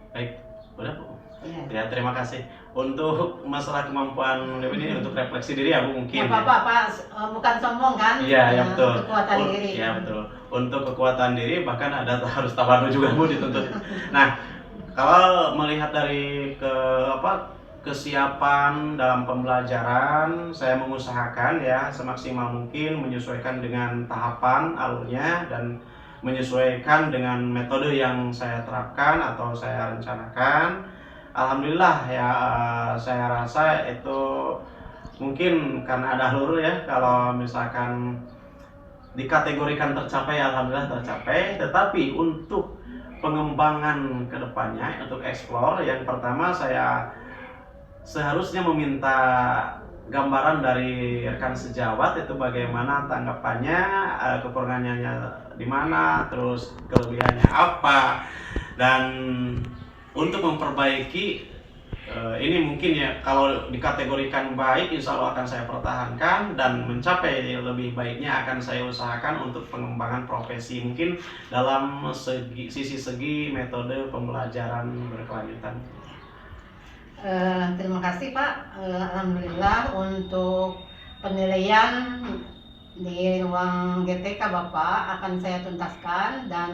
Baik, udah Bu. Ya. Ya, terima kasih. Untuk masalah kemampuan ini untuk refleksi diri ya Bu mungkin. Apa Pak, bukan sombong kan? Iya, ya betul. Kekuatan diri. Iya betul. Untuk kekuatan diri bahkan ada harus tawadu juga Bu dituntut. Nah, kalau melihat dari kesiapan dalam pembelajaran, saya mengusahakan ya semaksimal mungkin menyesuaikan dengan tahapan alurnya dan menyesuaikan dengan metode yang saya terapkan atau saya rencanakan. Alhamdulillah ya, saya rasa itu mungkin karena ada alur ya, kalau misalkan dikategorikan tercapai, alhamdulillah tercapai. Tetapi untuk pengembangan kedepannya, untuk explore, yang pertama saya seharusnya meminta gambaran dari rekan sejawat itu bagaimana tanggapannya, kekurangannya di mana, terus kelebihannya apa, dan untuk memperbaiki ini mungkin ya kalau dikategorikan baik insya Allah akan saya pertahankan, dan mencapai lebih baiknya akan saya usahakan untuk pengembangan profesi mungkin dalam sisi metode pembelajaran berkelanjutan. Terima kasih Pak. Alhamdulillah untuk penilaian di ruang GTK Bapak akan saya tuntaskan, dan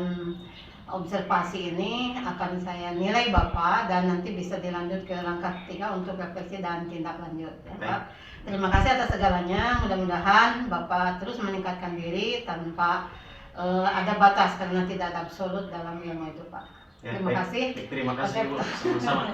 observasi ini akan saya nilai Bapak dan nanti bisa dilanjut ke langkah ketiga untuk refleksi dan tindak lanjut ya Pak. Terima kasih atas segalanya. Mudah-mudahan Bapak terus meningkatkan diri tanpa ada batas karena tidak ada absolut dalam ilmu itu Pak. Ya, Terima kasih. Terima kasih Bu. Sama-sama.